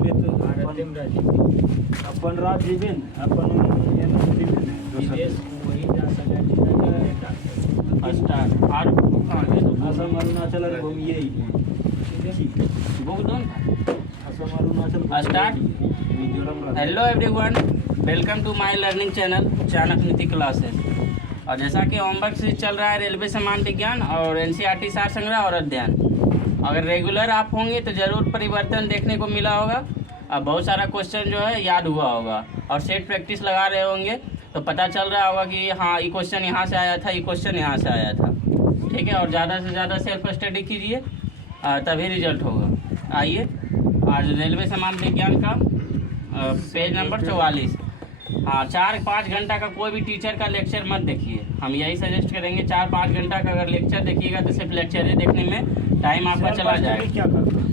जीवे तो अपन रात जीवे अपन विदेश वही जा सके स्टार्ट और असम अरुणाचल घूमिए Assam Arunachal start. Hello everyone, welcome to my learning channel Chanakya Niti classes. और जैसा कि होमवर्क से चल रहा है रेलवे सम्मान विज्ञान और एनसीईआरटी सार संग्रह और अध्ययन, अगर रेगुलर आप होंगे तो ज़रूर परिवर्तन देखने को मिला होगा। अब बहुत सारा क्वेश्चन जो है याद हुआ होगा और सेट प्रैक्टिस लगा रहे होंगे तो पता चल रहा होगा कि हाँ ये क्वेश्चन यहाँ से आया था, ये क्वेश्चन यहाँ से आया था। ठीक है, और ज़्यादा से ज़्यादा सेल्फ स्टडी कीजिए तभी रिजल्ट होगा। आइए आज रेलवे सम्मान विज्ञान का पेज नंबर 44। हाँ, 4-5 घंटा का कोई भी टीचर का लेक्चर मत देखिए। हम यही सजेस्ट करेंगे 4-5 घंटा का अगर लेक्चर देखिएगा तो सिर्फ लेक्चर ही देखने में टाइम आपका चला जाएगा।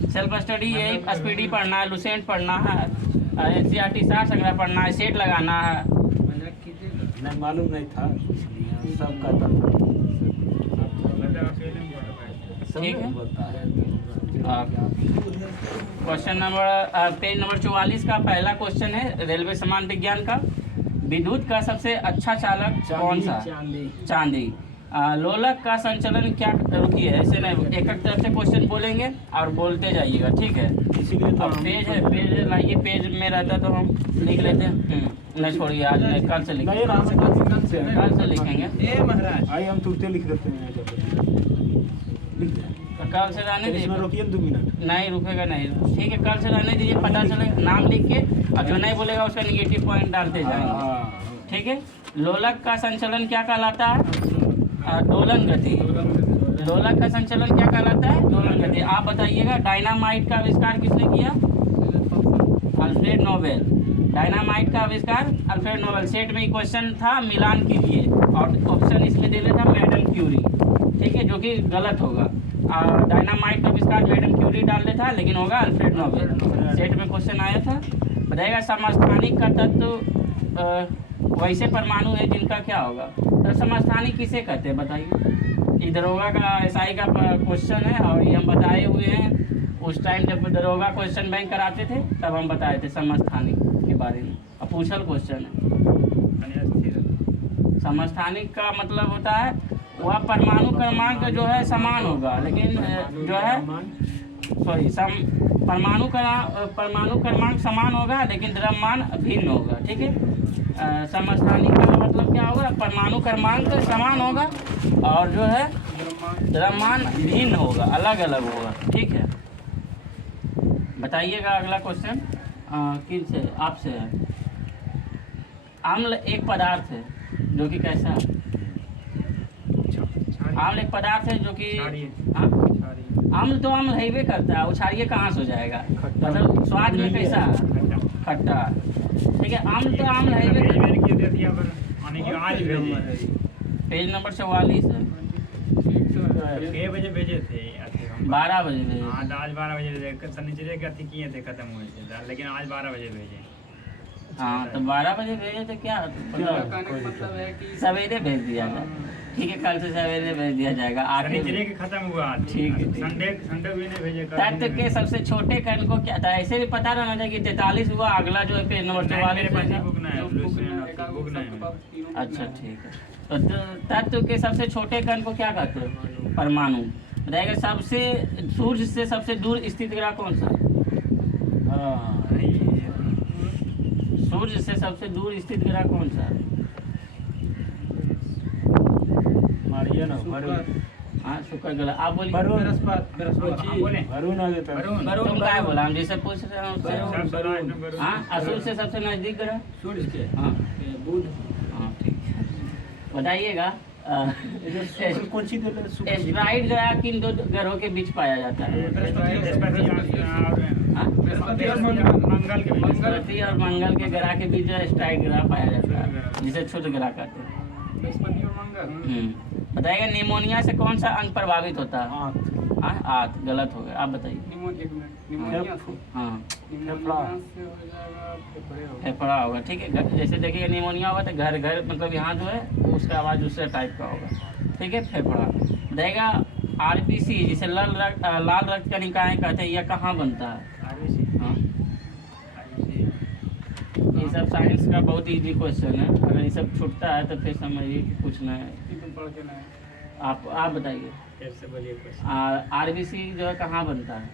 सेल्फ स्टडी यही एसपीडी पढ़ना है, लुसेंट पढ़ना है, एनसीईआरटी सार संग्रह पढ़ना है, सेट लगाना है। नहीं मालूम नहीं था सबका था। ठीक है, क्वेश्चन नंबर पेज नंबर 44 का पहला क्वेश्चन है रेलवे सम्मान विज्ञान का। विद्युत का सबसे अच्छा चालक कौन सा? चांदी। लोलक का संचलन क्या? रुकिए, ऐसे नहीं, एक एक तरफ से क्वेश्चन बोलेंगे और बोलते जाइएगा। ठीक है, अब पेज है लाइए, पेज में रहता तो हम लिख लेते हैं। नहीं छोड़िए, आज नहीं, कल से लिखेंगे। कल से लिखेंगे। आइए हम तुरंत लिख देते हैं। कल से रहने दीजिए, रुकिए 2 मिनट। नहीं रुकेगा नहीं। ठीक है, कल से रहने दीजिए, पता चलेगा। नाम लिख के और जो नहीं बोलेगा उसका निगेटिव पॉइंट डालते जाएंगे। ठीक है, लोलक का संचलन क्या कहलाता है? दोलन गति। लोलक का संचलन क्या कहलाता है? दोलन गति। आप बताइएगा डायनामाइट का आविष्कार किसने किया? Alfred Nobel. डायनामाइट का आविष्कार अल्फ्रेड नोबेल। सेट में क्वेश्चन था, मिलान कीजिए, और ऑप्शन इसमें दे देता मैडम क्यूरी। ठीक है, जो कि गलत होगा। डायनामाइट का आविष्कार मैडम क्यूरी डाल देता, लेकिन होगा अल्फ्रेड नोबेल। सेट में क्वेश्चन आया था। बताइएगा समस्थानिक का तत्व वैसे परमाणु है जिनका क्या होगा? तो समस्थानिक किसे कहते हैं बताइए। दरोगा का एसआई का क्वेश्चन है और ये हम बताए हुए हैं। उस टाइम जब दरोगा क्वेश्चन बैंक कराते थे तब हम बताए थे समस्थानिक के बारे में। अब पूछल क्वेश्चन है। समस्थानिक का मतलब होता है वह परमाणु क्रमांक जो है समान होगा, लेकिन जो है परमाणु क्रमांक समान होगा लेकिन द्रव्यमान भिन्न होगा। ठीक है, समस्थानिक का मतलब क्या होगा? परमाणु क्रमांक समान होगा और जो है द्रव्यमान भिन्न होगा, अलग अलग होगा। ठीक है, बताइएगा अगला क्वेश्चन किन से? आपसे है। अम्ल एक पदार्थ है जो कि कैसा है? अम्ल एक पदार्थ है जो कि अम्ल तो अम्ल हैवे करता है, वो क्षारीय कहाँ से हो जाएगा? मतलब स्वाद में कैसा है? खट्टा। ठीक है, अम्ल तो अम्ल हैवे। पेज नंबर 44 है। 6 बजे भेजे थे, 12 बजे भेजे। आज 12 बजे शनिचर के किए थे, खत्म हुए थे, लेकिन आज 12 बजे भेजे। हाँ, तो 12 बजे भेजे तो क्या मतलब है कि सवेरे भेज दिया जाए। ठीक है, कल से सवेरे भेज दिया जाएगा। के खत्म हुआ। ठीक है, संडे भी नहीं भेजे। तत्व के सबसे छोटे कण को क्या था? ऐसे भी पता रहना चाहिए कि 43 हुआ। अगला जो है पेज नंबर 44। अच्छा ठीक है, तो तत्व के सबसे छोटे कण को क्या कहते हैं? परमाणु। बताइएगा सबसे सूर्य से सबसे दूर स्थित ग्रह कौन सा? सूर्य से सबसे दूर स्थित ग्रह कौन सा? हाँ, शुक्र ग्रह। आप बोलिए। तुम क्या बोला? हम जैसे पूछ रहे हैं उससे। हाँ, सूर्य से सबसे नजदीक ग्रह सूर्य के। हाँ, बुध। हाँ, ठीक है, बताइएगा एस्टेरॉइड ग्रह किन 2 ग्रहों के बीच पाया जाता है? बृहस्पति और मंगल के ग्रह के बीच एस्टेरॉइड ग्रह पाया जाता है, जिसे क्षुद्र ग्रह कहते हैं। बताइएगा निमोनिया से कौन सा अंग प्रभावित होता है? आंत। गलत हो गया, आप बताइए। हाँ, फेफड़ा होगा। ठीक है, जैसे देखिएगा निमोनिया होगा तो घर घर मतलब यहाँ जो है उसका आवाज़ दूसरे टाइप का होगा। ठीक है, फेफड़ा। बताइएगा आरबीसी जिसे लाल रक्त कणिकाएं कहते हैं, यह कहाँ बनता है? हाँ, सब साइंस का बहुत इजी क्वेश्चन है, अगर ये सब छूटता है तो फिर समझिए कि पूछना है। आप बताइए। फिर से बोलिए क्वेश्चन। आरबीसी जो है कहाँ बनता है?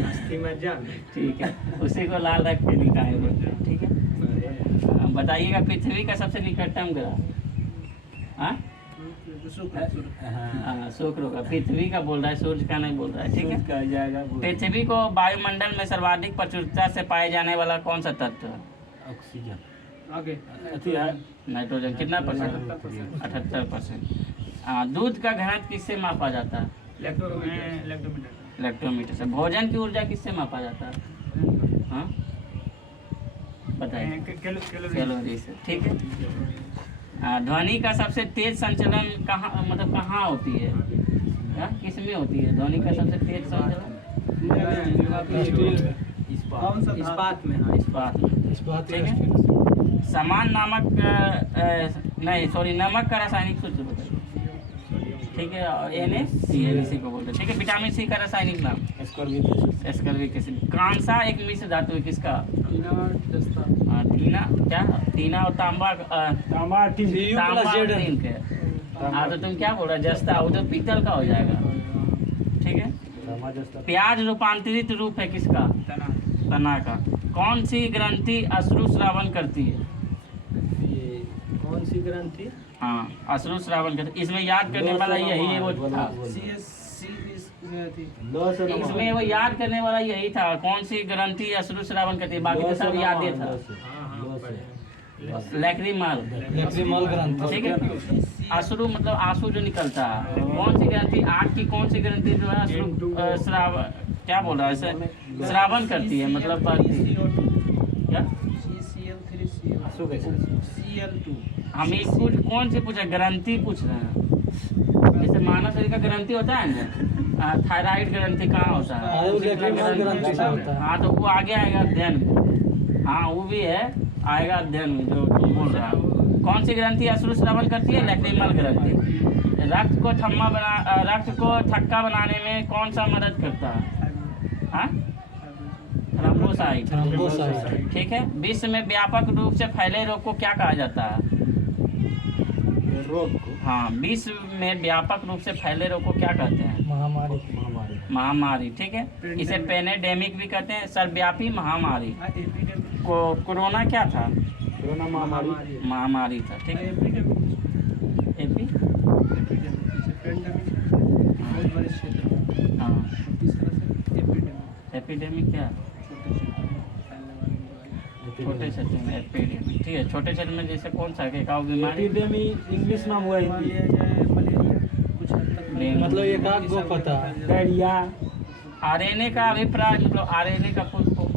अस्थि मज्जा में। ठीक है, उसी को लाल रख के निकालेंगे। ठीक है, बताइएगा पृथ्वी का सबसे निकटतम ग्रह। हाँ, शुक्र का। पृथ्वी का बोल रहा है, सूर्य का नहीं बोल रहा है। ठीक है, पृथ्वी को वायुमंडल में सर्वाधिक प्रचुरता से पाए जाने वाला कौन सा तत्व है? ऑक्सीजन। आगे नाइट्रोजन। कितना परसेंट? 78%। दूध का घनत्व किससे मापा जाता है? इलेक्ट्रोमीटर से। भोजन की ऊर्जा किससे मापा जाता है? हाँ बताइए। कैलोरी से। ठीक है, ध्वनि का सबसे तेज संचलन कहाँ, मतलब कहाँ होती है? किस में होती है ध्वनि का सबसे तेज संचलन? इस्पात में। ठीक है, समान नामक नमक का रासायनिक सूत्र बताइए। ठीक है, NaCl इसी को बोलते हैं। ठीक है, विटामिन सी का रासायनिक नाम? Ascorbic acid. कांसा एक मिश्र धातु है, किसका? तीना और तांबा जिंक है। तो तुम क्या बोल रहा है? जस्ता, वो तो पीतल का हो जाएगा। ठीक है, प्याज रूपांतरित रूप है किसका? तना का। कौन सी ग्रंथि अश्रु श्रावण करती है? कौन सी ग्रंथि? हाँ, अश्रु श्रावण करती। इसमें याद करने वाला यही वो था। इसमें वो याद करने वाला यही था, कौन सी ग्रंथि अश्रु श्रावण करती है। बाकी तो सब याद ही था। लैक्रिमल ग्रंथि। ठीक है, अश्रु मतलब आंसू जो निकलता है। कौन सी ग्रंथि, आँख की कौन सी ग्रंथि जो है अश्रु श्रावण, क्या बोल रहा है इसे, श्रावण करती है, मतलब बढ़ती है क्या? हम एक कुछ कौन सी पूछे? ग्रंथि पूछ रहे हैं। जैसे मानव शरीर का ग्रंथि होता है ना, थायराइड ग्रंथि कहाँ होता है? हाँ, तो वो आगे आएगा अध्ययन में। हाँ, वो भी है, आएगा अध्ययन में जो तुम बोल रहा है। कौन सी ग्रंथि अश्रु श्रावण करती है? लैक्रिमल ग्रंथि। रक्त को थक्का बनाने में कौन सा मदद करता है? हाँ, थ्रोम्बोसाइट। ठीक है, विश्व में व्यापक रूप से फैले रोग को क्या कहा जाता है? रोग को? हाँ, विश्व में व्यापक रूप से फैले रोग को क्या कहते हैं? महामारी। ठीक है, इसे पेनेडेमिक भी कहते हैं, सर्वव्यापी महामारी। कोरोना क्या था? कोरोना महामारी था। ठीक है, हाँ, एपिडेमिक क्या? छोटे क्षेत्र में एपिडेमिक। ठीक है, छोटे क्षेत्र में जैसे कौन सा है? बीमारी इंग्लिश नाम हुआ है, मतलब एक आध गो पता। डायरिया। आरएनए का अभिप्राय, मतलब आरएनए का फुल फॉर्म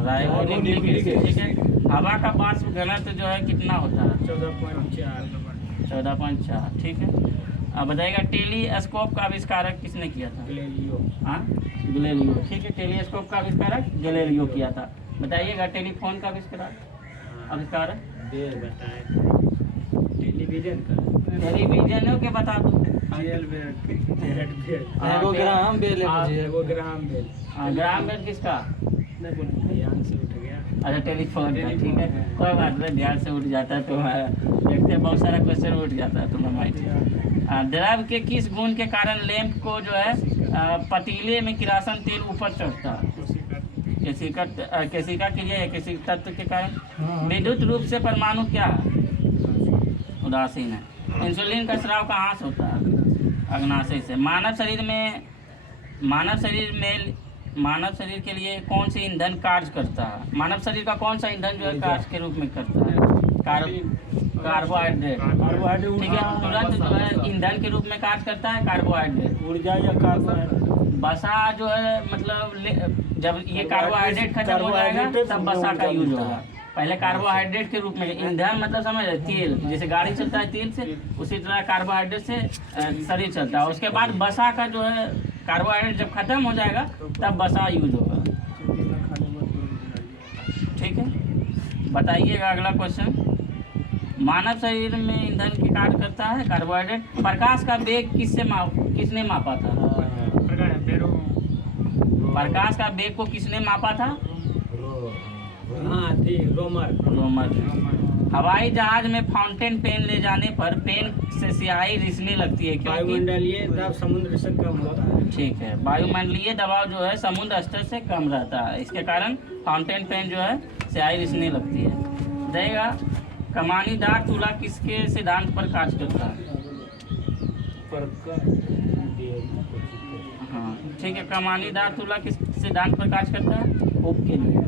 राइबोन्यूक्लिक एसिड। ठीक है, हवा का वाष्प घनत्व जो है कितना होता है? 14.4। ठीक है, अब बताइएगा टेलीस्कोप का आविष्कारक किसने किया था? गैलीलियो। ठीक है, टेलीस्कोप का आविष्कारक गैलीलियो किया था। बताइएगा टेलीफोन का आविष्कारक? टेलीविजन के बता दो। ग्राहम बेल किसका? अच्छा, टेलीफोन का। ठीक है, कोई बात नहीं, ध्यान से उठ जाता है तुम्हारा। देखते हैं बहुत सारा क्वेश्चन उठ जाता है तुम्हारा माइंड। द्रव के किस गुण के कारण लैंप को जो है पतीले में किरासन तेल ऊपर चढ़ता है? केशिका क्रिया या किसी तत्व के कारण। विद्युत रूप से परमाणु क्या है? उदासीन है। इंसुलिन का स्राव कहाँ से होता है? अग्नाशय से। मानव शरीर के लिए कौन सी ईंधन कार्य करता है? मानव शरीर का कौन सा ईंधन जो है कार्य के रूप में करता है? कार्बोहाइड्रेट। ठीक है, तुरंत जो है ईंधन के रूप में कार्य करता है कार्बोहाइड्रेट। ऊर्जा या कार्बोहाइड्रेट। बसा जो है, मतलब जब ये कार्बोहाइड्रेट खत्म हो जाएगा तब बसा का यूज होगा। पहले कार्बोहाइड्रेट के रूप में ईंधन, मतलब समझ रहे, तेल। जैसे गाड़ी चलता है तेल से, उसी तरह कार्बोहाइड्रेट से शरीर चलता है। उसके बाद बसा का जो है कार्बोहाइड्रेट जब खत्म हो जाएगा तब बसा यूज होगा। ठीक है, बताइएगा अगला क्वेश्चन। मानव शरीर में ईंधन के कार्य करता है कार्बोहाइड्रेट। प्रकाश का वेग किसने मापा था? प्रकाश का वेग को किसने मापा था? हाँ थी रोमर। रोमर। हवाई जहाज में फाउंटेन पेन ले जाने पर पेन से स्याही रिसने लगती है क्योंकि वायुमंडलीय दबाव समुद्र से कम होता है। ठीक है, वायुमंडलीय दबाव जो है समुद्र स्तर से कम रहता है, इसके कारण फाउंटेन पेन जो है स्याही रिसने लगती है। देगा कमानीदार तुला किसके सिद्धांत पर कार्य करता है? हाँ ठीक है, कमानीदार तुला किस सिद्धांत पर कार्य करता है? हुक के लिए।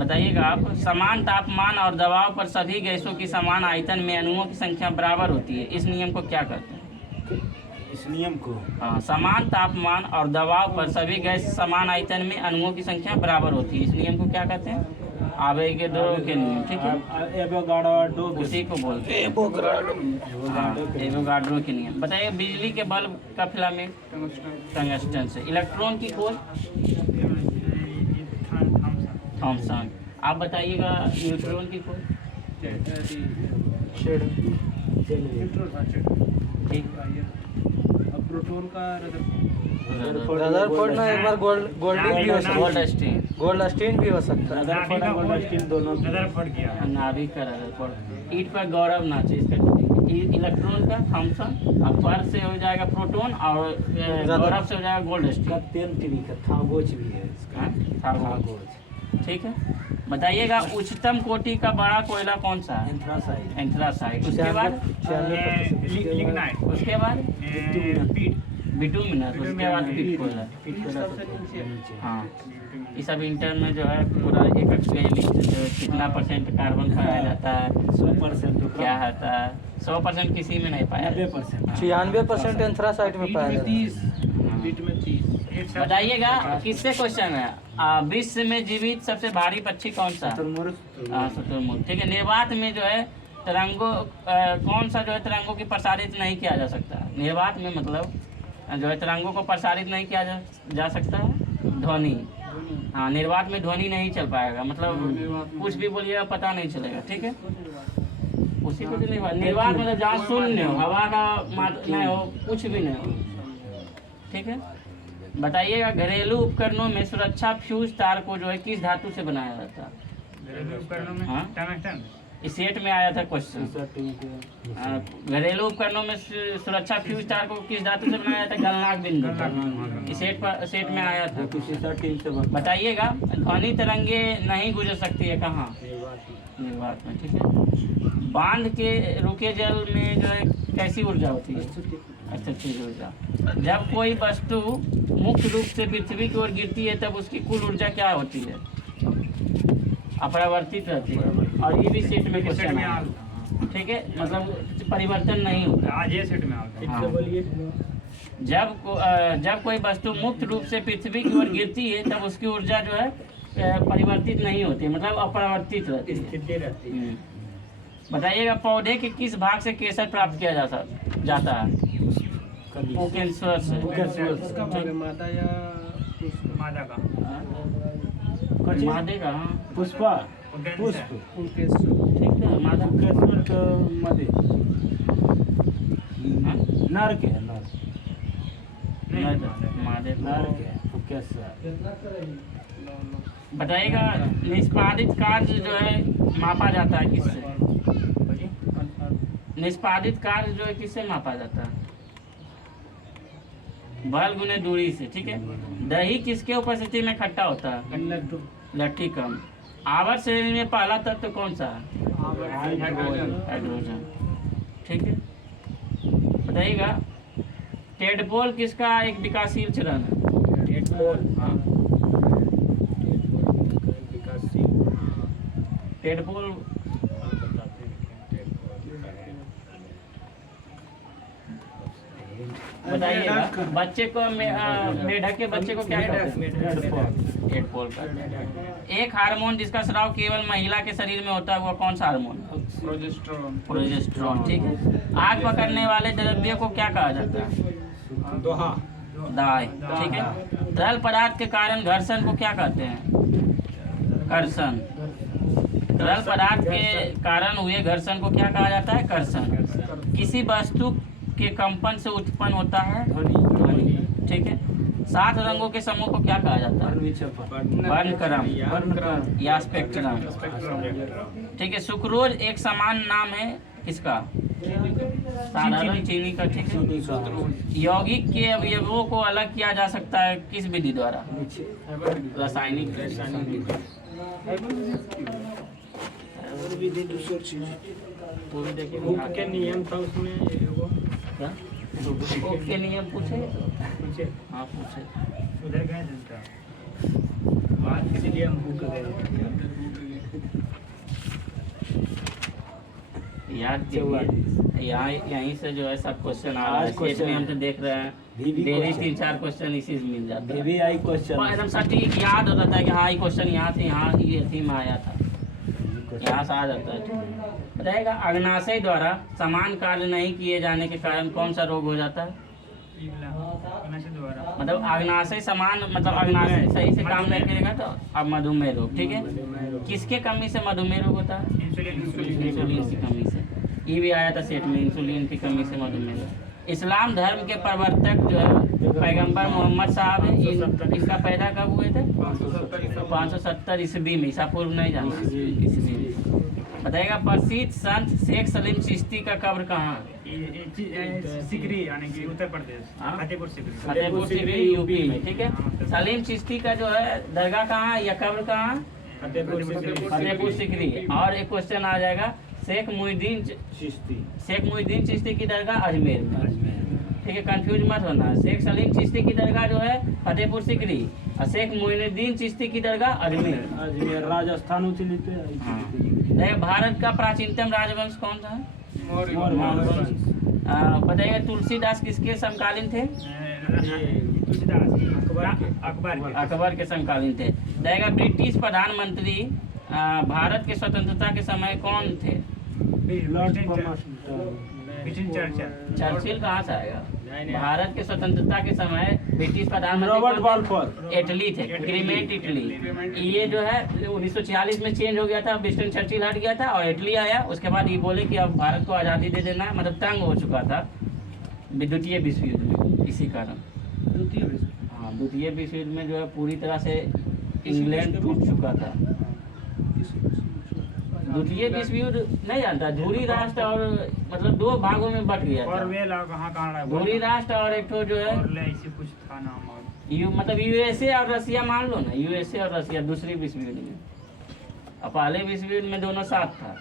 बताइएगा आप, समान तापमान और दबाव पर सभी गैसों की समान आयतन में अणुओं की संख्या बराबर होती है, इस नियम को क्या कहते हैं? इस नियम को हाँ, समान तापमान और दबाव पर सभी गैस समान आयतन में अणुओं की संख्या बराबर होती है, इस नियम को क्या कहते हैं? आवेगेड्रो के नियम। ठीक है, एवोगाड्रो उसी को बोलते हैं हाँ, एवोगाड्रो के नियम। बताइए बिजली के बल्ब का फिलामेंट टंगस्टन से। इलेक्ट्रॉन की खोज थॉमसन। आप बताइएगा न्यूट्रॉन की खोज? ठीक। प्रोटॉन का रदरफोर्ड में एक बार गोल्डन भी हो सकता है, गोल्डस्टीन। गोल्डस्टीन भी हो सकता है। गोल्डस्टीन दोनों रदरफोर्ड किया। नाभिक का रदरफोर्ड। ईट पर गौरव नाचे इसका। इलेक्ट्रॉन का थॉमसन, और पर से हो जाएगा प्रोटॉन, और गौरव से हो जाएगा गोल्डस्टीन। तेल का थागोज भी है इसका। थागोज। ठीक है, बताइएगा उच्चतम कोटि का बड़ा कोयला कौन सा है? एंथ्रासाइड। एंथ्रासाइड। उसके बाद लिग्नाइट। उसके बाद पीट। बिटुमिनस। उसके बाद पीट कोयला। हाँ, ये सब इंटर में जो है पूरा एक कितना परसेंट कार्बन पाया जाता है, 100% क्या होता है, 100% किसी में नहीं पाया जाता। 96% एंथ्रासाइट में पाया जाता है। पीट में 30। बताइएगा किससे क्वेश्चन है? विश्व में जीवित सबसे भारी पक्षी कौन सा? शुतुरमुर्ग। ठीक है, निर्वात में जो है तरंगों कौन सा जो है तरंगों की प्रसारित नहीं किया जा सकता? निर्वात में मतलब जो है तरंगों को प्रसारित नहीं किया जा सकता है? ध्वनि। हाँ, निर्वात में ध्वनि नहीं चल पाएगा, मतलब कुछ भी बोलिएगा पता नहीं चलेगा। ठीक है, उसी को निर्वात मतलब जहाँ शून्य हो, हवा का नहीं हो, कुछ भी नहीं हो। ठीक है, बताइएगा घरेलू उपकरणों में सुरक्षा फ्यूज तार को जो है किस धातु से बनाया जाता है? घरेलू उपकरणों में हाँ? टंगस्टन। इस सेट में आया था क्वेश्चन। घरेलू उपकरणों में सुरक्षा फ्यूज तार को किस धातु से बनाया जाता है? गलनांक बिंदु। इस सेट में आया था। बताइएगा ध्वनि तरंगे नहीं गुजर सकती है कहाँ? निर्वात में। ठीक है, बांध के रुके जल में जो है कैसी ऊर्जा होती है? स्थिर ऊर्जा। जब कोई वस्तु मुख्य रूप से पृथ्वी की ओर गिरती है तब उसकी कुल ऊर्जा क्या होती है? अपरावर्तित रहती है। और ये भी सेट में क्वेश्चन है। ठीक है, मतलब परिवर्तन नहीं होता। आज ये सेट में आता है। बोलिए। जब कोई वस्तु मुक्त रूप से पृथ्वी की ओर गिरती है तब उसकी ऊर्जा जो है परिवर्तित नहीं होती है, मतलब अपरावर्तित रहती है। स्थिति रहती है। बताइएगा पौधे के किस भाग से केसर प्राप्त किया जाता है? पुकेसर से। माता या मादा का। मादे का। हाँ, पुष्पा पुष्प। ठीक है, मादा मध्ये हाँ? नर के नर मादे नर के पुकेसर। बताइएगा निष्पादित कार्य जो है मापा जाता है किससे? निष्पादित कार्य जो है किससे मापा जाता है? बल गुने दूरी से। ठीक है, दही किसके उपस्थिति में खट्टा होता है? लट्ठी कम। आवर्त श्रेणी में पहला तत्व कौन सा है? हाइड्रोजन। ठीक है, बताइएगा टेडपोल किसका एक विकासशील चरण है? टेडपोल बताइएगा बच्चे को मेढक के बच्चे को क्या कहते हैं? हेडपोल कहते हैं। एक हार्मोन जिसका स्राव केवल महिला के शरीर में होता है वो कौन सा हार्मोन? प्रोजेस्टेरोन। ठीक है, आग पकड़ने वाले द्रव्य को क्या कहा जाता है? दोहा। दाय। ठीक है, तरल पदार्थ के कारण घर्षण को क्या कहते हैं? कर्षण। तरल पदार्थ के कारण हुए घर्षण को क्या कहा जाता है? कर्षण। किसी वस्तु के कंपन से उत्पन्न होता है ध्वनि। ठीक है, 7 रंगों के समूह को क्या कहा जाता है? वर्णक्रम या स्पेक्ट्रम। ठीक है, सुक्रोज एक समान नाम है किसका? साधारण चीनी का। ठीक है, यौगिक के अवयवों को अलग किया जा सकता है किस विधि द्वारा? रासायनिक। हुक के नियम था उसमें वो क्या? हुक के नियम पूछे? पूछे हाँ पूछे। उधर गए थे उसका बात, इसीलिए हम हुक गए। याद यहाँ यहीं से जो है सब क्वेश्चन आ रहा है। स्टेट में हम तो देख रहे हैं डेली 3-4 क्वेश्चन इसी से मिल जाता है। एकदम सटीक याद हो जाता है कि हाँ ये क्वेश्चन यहाँ से यहाँ ये थीम आया था, यहाँ से आ जाता है। बताएगा अग्नाशय द्वारा समान कार्य नहीं किए जाने के कारण कौन सा रोग हो जाता है? मतलब अग्नाशय समान, मतलब अग्नाशय सही से काम नहीं करेगा तो अब मधुमेह रोग। ठीक है, किसके कमी से मधुमेह रोग होता है? इंसुलिन की कमी से। ये भी आया था सेट में, इंसुलिन की कमी से मधुमेह रोग। इस्लाम धर्म के प्रवर्तक जो है पैगंबर मोहम्मद साहब है, इसका पैदा कब हुए थे? 570 ईस्वी में। ईसा पूर्व नहीं जानते, ईस्वी में। बताएगा प्रसिद्ध संत शेख सलीम चिश्ती का कब्र कहाँ? सिकरी यानी कि उत्तर प्रदेश, फतेहपुर सिकरी यूपी में। ठीक है, सलीम चिश्ती का जो है दरगाह कहाँ या कब्र कहाँ? फतेहपुर सिकरी। और एक क्वेश्चन आ जाएगा शेख मुहिद्दीन चिश्ती की दरगाह अजमेर में। ठीक है, कंफ्यूज मत होना। शेख सलीम चिश्ती की दरगाह जो है फतेहपुर सिकरी और शेख मुहिद्दीन चिश्ती की दरगाह अजमेर राजस्थान। भारत का प्राचीनतम राजवंश कौन था? बताइए तुलसीदास किसके समकालीन थे? अकबर के समकालीन थे। बताइएगा ब्रिटिश प्रधानमंत्री भारत के स्वतंत्रता के समय कौन थे? चर्चिल कहाँ से आएगा? भारत के स्वतंत्रता के समय ब्रिटिश प्रधानमंत्री इटली थे, क्रीमेट इटली। ये जो है 1946 में चेंज हो गया था, विंस्टन चर्चिल हट गया था और इटली आया। उसके बाद ये बोले कि अब भारत को आज़ादी दे देना है, मतलब तंग हो चुका था द्वितीय विश्व युद्ध में। इसी कारण द्वितीय विश्व युद्ध में जो है पूरी तरह से इंग्लैंड टूट चुका था। द्वितीय विश्व युद्ध नहीं जानता? धुरी राष्ट्र और मतलब 2 भागों में बट गया था। धुरी राष्ट्र और एक तो जो है कुछ था नाम, और मतलब यूएसए और रसिया मान लो ना, यूएसए और रसिया दूसरी विश्व युद्ध में। और पहले विश्व युद्ध में दोनों साथ था।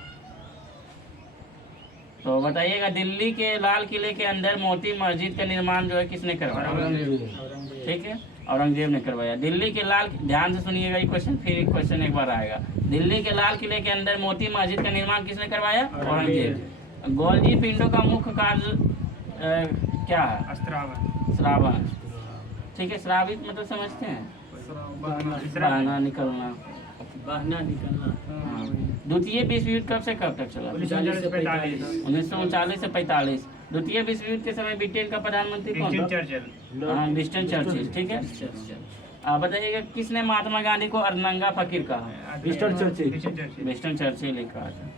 तो बताइएगा दिल्ली के लाल किले के अंदर मोती मस्जिद का निर्माण जो है किसने करवाया? ठीक है, औरंगजेब ने करवाया। दिल्ली के लाल, ध्यान से सुनिएगा ये क्वेश्चन, फिर एक क्वेश्चन एक बार आएगा। दिल्ली के लाल किले के अंदर मोती मस्जिद का निर्माण किसने करवाया? औरंगजेब। गोल्जी पिंडो का मुख्य कार्य क्या है? श्रावण। ठीक है, श्रावित मतलब समझते हैं? बहना निकलना। द्वितीय विश्व युद्ध कब से कब तक चला? 1939 से 45। द्वितीय विश्व युद्ध के समय ब्रिटेन का प्रधानमंत्री कौन? Winston Churchill. ठीक है, बताइएगा किसने महात्मा गांधी को अर्धनंगा फकीर कहा? विंस्टन चर्चिल ने कहा था।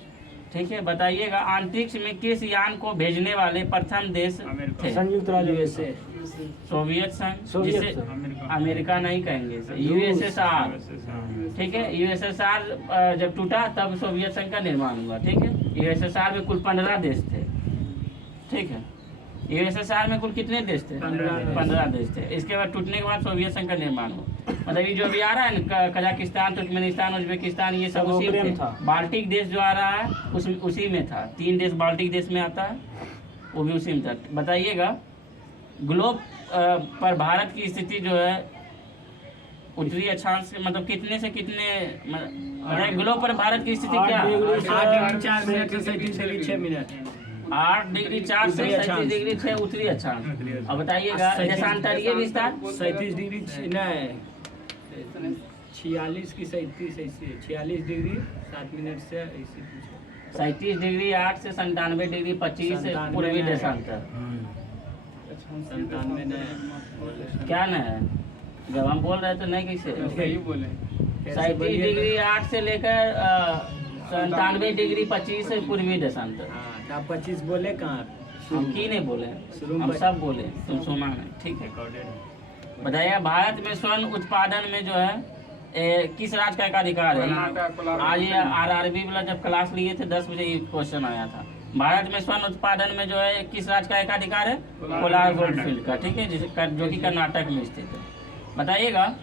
ठीक है, बताइएगा अंतरिक्ष में किस यान को भेजने वाले प्रथम देश थे? संयुक्त राज्य यूएसए, सोवियत संघ, जिसे अमेरिका नहीं कहेंगे, यूएसएसआर। ठीक है, यूएसएसआर जब टूटा तब सोवियत संघ का निर्माण हुआ। ठीक है, यूएसएसआर में कुल 15 देश थे। ठीक है, यूएसएसआर में कुल कितने देश थे? 15 देश थे। इसके बाद टूटने के बाद सोवियत संघ का निर्माण हुआ। मतलब ये जो अभी आ रहा है ना, कजाकिस्तान, तुर्कमेनिस्तान, उज्बेकिस्तान, ये सब उसी में था। बाल्टिक देश जो आ रहा है उसी में था। 3 देश बाल्टिक देश में आता है, वो भी उसी में था। बताइएगा ग्लोब पर भारत की स्थिति जो है उत्तरी अक्षांश से मतलब कितने से कितने, ग्लोब पर भारत की स्थिति क्या है? 8 डिग्री 6 मिनट 8 डिग्री 4 से 37 डिग्री 6 उत्तरी अक्षांश। अब बताइएगा देशांतरीय विस्तार 37 डिग्री 46 की 46 डिग्री 7 मिनट से 37 डिग्री 8 से 97 डिग्री 25 पूर्वी देशांतर। 97 क्या न है? जब हम बोल रहे तो नहीं कैसे 37 डिग्री 8 से लेकर 97 डिग्री 25 पूर्वी देशांतर। आप 25 बोले कहाँ? हम की नहीं बोले, हम सब बोले, तुम सुना नहीं। ठीक है, बताइए भारत में स्वर्ण उत्पादन में जो है किस राज्य का एकाधिकार है? आज ये आरआरबी वाला जब क्लास लिए थे 10 बजे ये क्वेश्चन आया था। भारत में स्वर्ण उत्पादन में जो है किस राज्य का एकाधिकार है? कोलार गोल्डफील्ड का, ठीक है, जो कि कर्नाटक में स्थित है। बताइएगा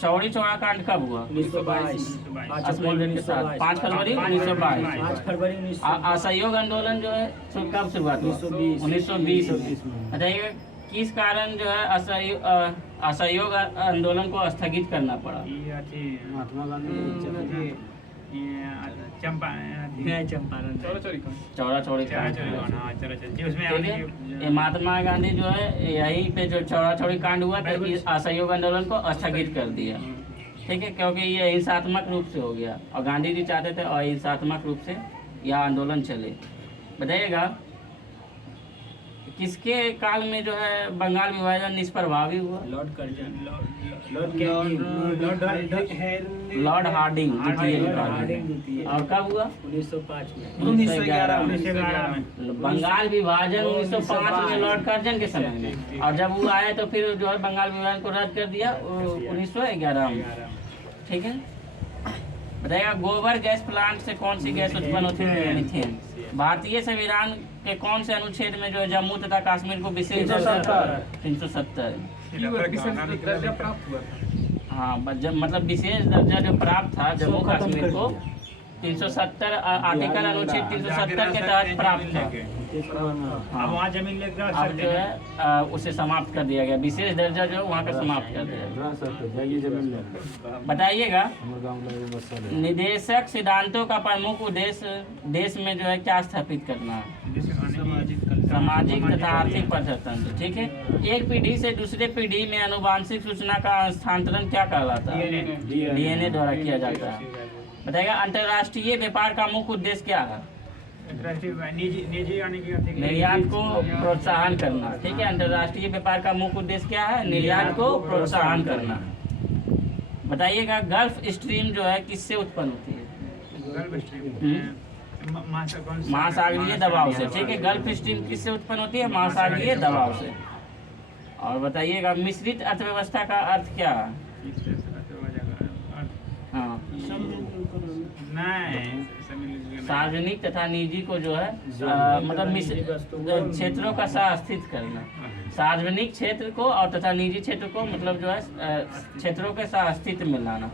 चौड़ी चौड़ा कांड कब हुआ? 1922 स्मॉलगेट के साथ 5 फरवरी 1922। 5 फरवरी 1922 असहयोग आंदोलन जो है कब शुरुआत हुआ? 1920 में। बताइएगा किस कारण जो है असहयोग आंदोलन को स्थगित करना पड़ा? ये अथी महात्मा गांधी चंपारण चौड़ा चौड़ी कांड। हाँ चौड़ी उसमें ठीक है, ये महात्मा गांधी जो है यहीं पे जो चौड़ा चौड़ी कांड हुआ था इस असहयोग आंदोलन को स्थगित कर दिया। ठीक है, क्योंकि ये हिंसात्मक रूप से हो गया और गांधी जी चाहते थे अहिंसात्मक रूप से यह आंदोलन चले। बताइएगा किसके काल में जो है बंगाल विभाजन निष्प्रभावी हुआ? लॉर्ड कर्जन लॉर्ड हार्डिंग द्वितीय के काल में। और कब हुआ? 1905 में 1911 में बंगाल विभाजन 1905 में लॉर्ड कर्जन के समय में, और जब वो आए तो फिर जो है बंगाल विभाजन को रद्द कर दिया 1911 में। ठीक है, बताइएगा गोबर गैस प्लांट से कौन सी गैस उत्पन्न होती है? मीथेन। भारतीय संविधान के कौन से अनुच्छेद में जो है जम्मू तथा कश्मीर को विशेष 370 दर्जा प्राप्त हुआ था। हाँ, मतलब विशेष दर्जा जो प्राप्त था जम्मू कश्मीर को 370 आर्टिकल अनुच्छेद 370 के तहत प्राप्त था। अब वहाँ जमीन लेकर अब जो है उसे समाप्त कर दिया गया, विशेष दर्जा जो वहाँ का समाप्त कर दिया गया। बताइएगा निदेशक सिद्धांतों का प्रमुख उद्देश्य देश में जो है क्या स्थापित करना है? सामाजिक तथा आर्थिक परिवर्तन। ठीक है, एक पीढ़ी से दूसरे पीढ़ी में अनुवांशिक सूचना का स्थानांतरण क्या कहलाता है? डीएनए द्वारा किया जाता है। बताइएगा अंतर्राष्ट्रीय व्यापार का मुख्य उद्देश्य क्या है? निजी यानी कि निर्यात को प्रोत्साहन करना। ठीक है, अंतर्राष्ट्रीय व्यापार का मुख्य उद्देश्य क्या है? निर्यात को प्रोत्साहन करना। बताइएगा गल्फ स्ट्रीम जो है किससे उत्पन्न होती है? महासागरीय दबाव से। ठीक है, गल्फ स्ट्रीम किससे उत्पन्न होती है? महासागरीय दबाव से। और बताइएगा मिश्रित अर्थव्यवस्था का अर्थ क्या है? हाँ, सार्वजनिक तथा निजी को जो है मतलब क्षेत्रों का सहअस्तित्व करना। सार्वजनिक क्षेत्र को और तथा निजी क्षेत्र को मतलब जो है क्षेत्रों के सहअस्तित्व में लाना।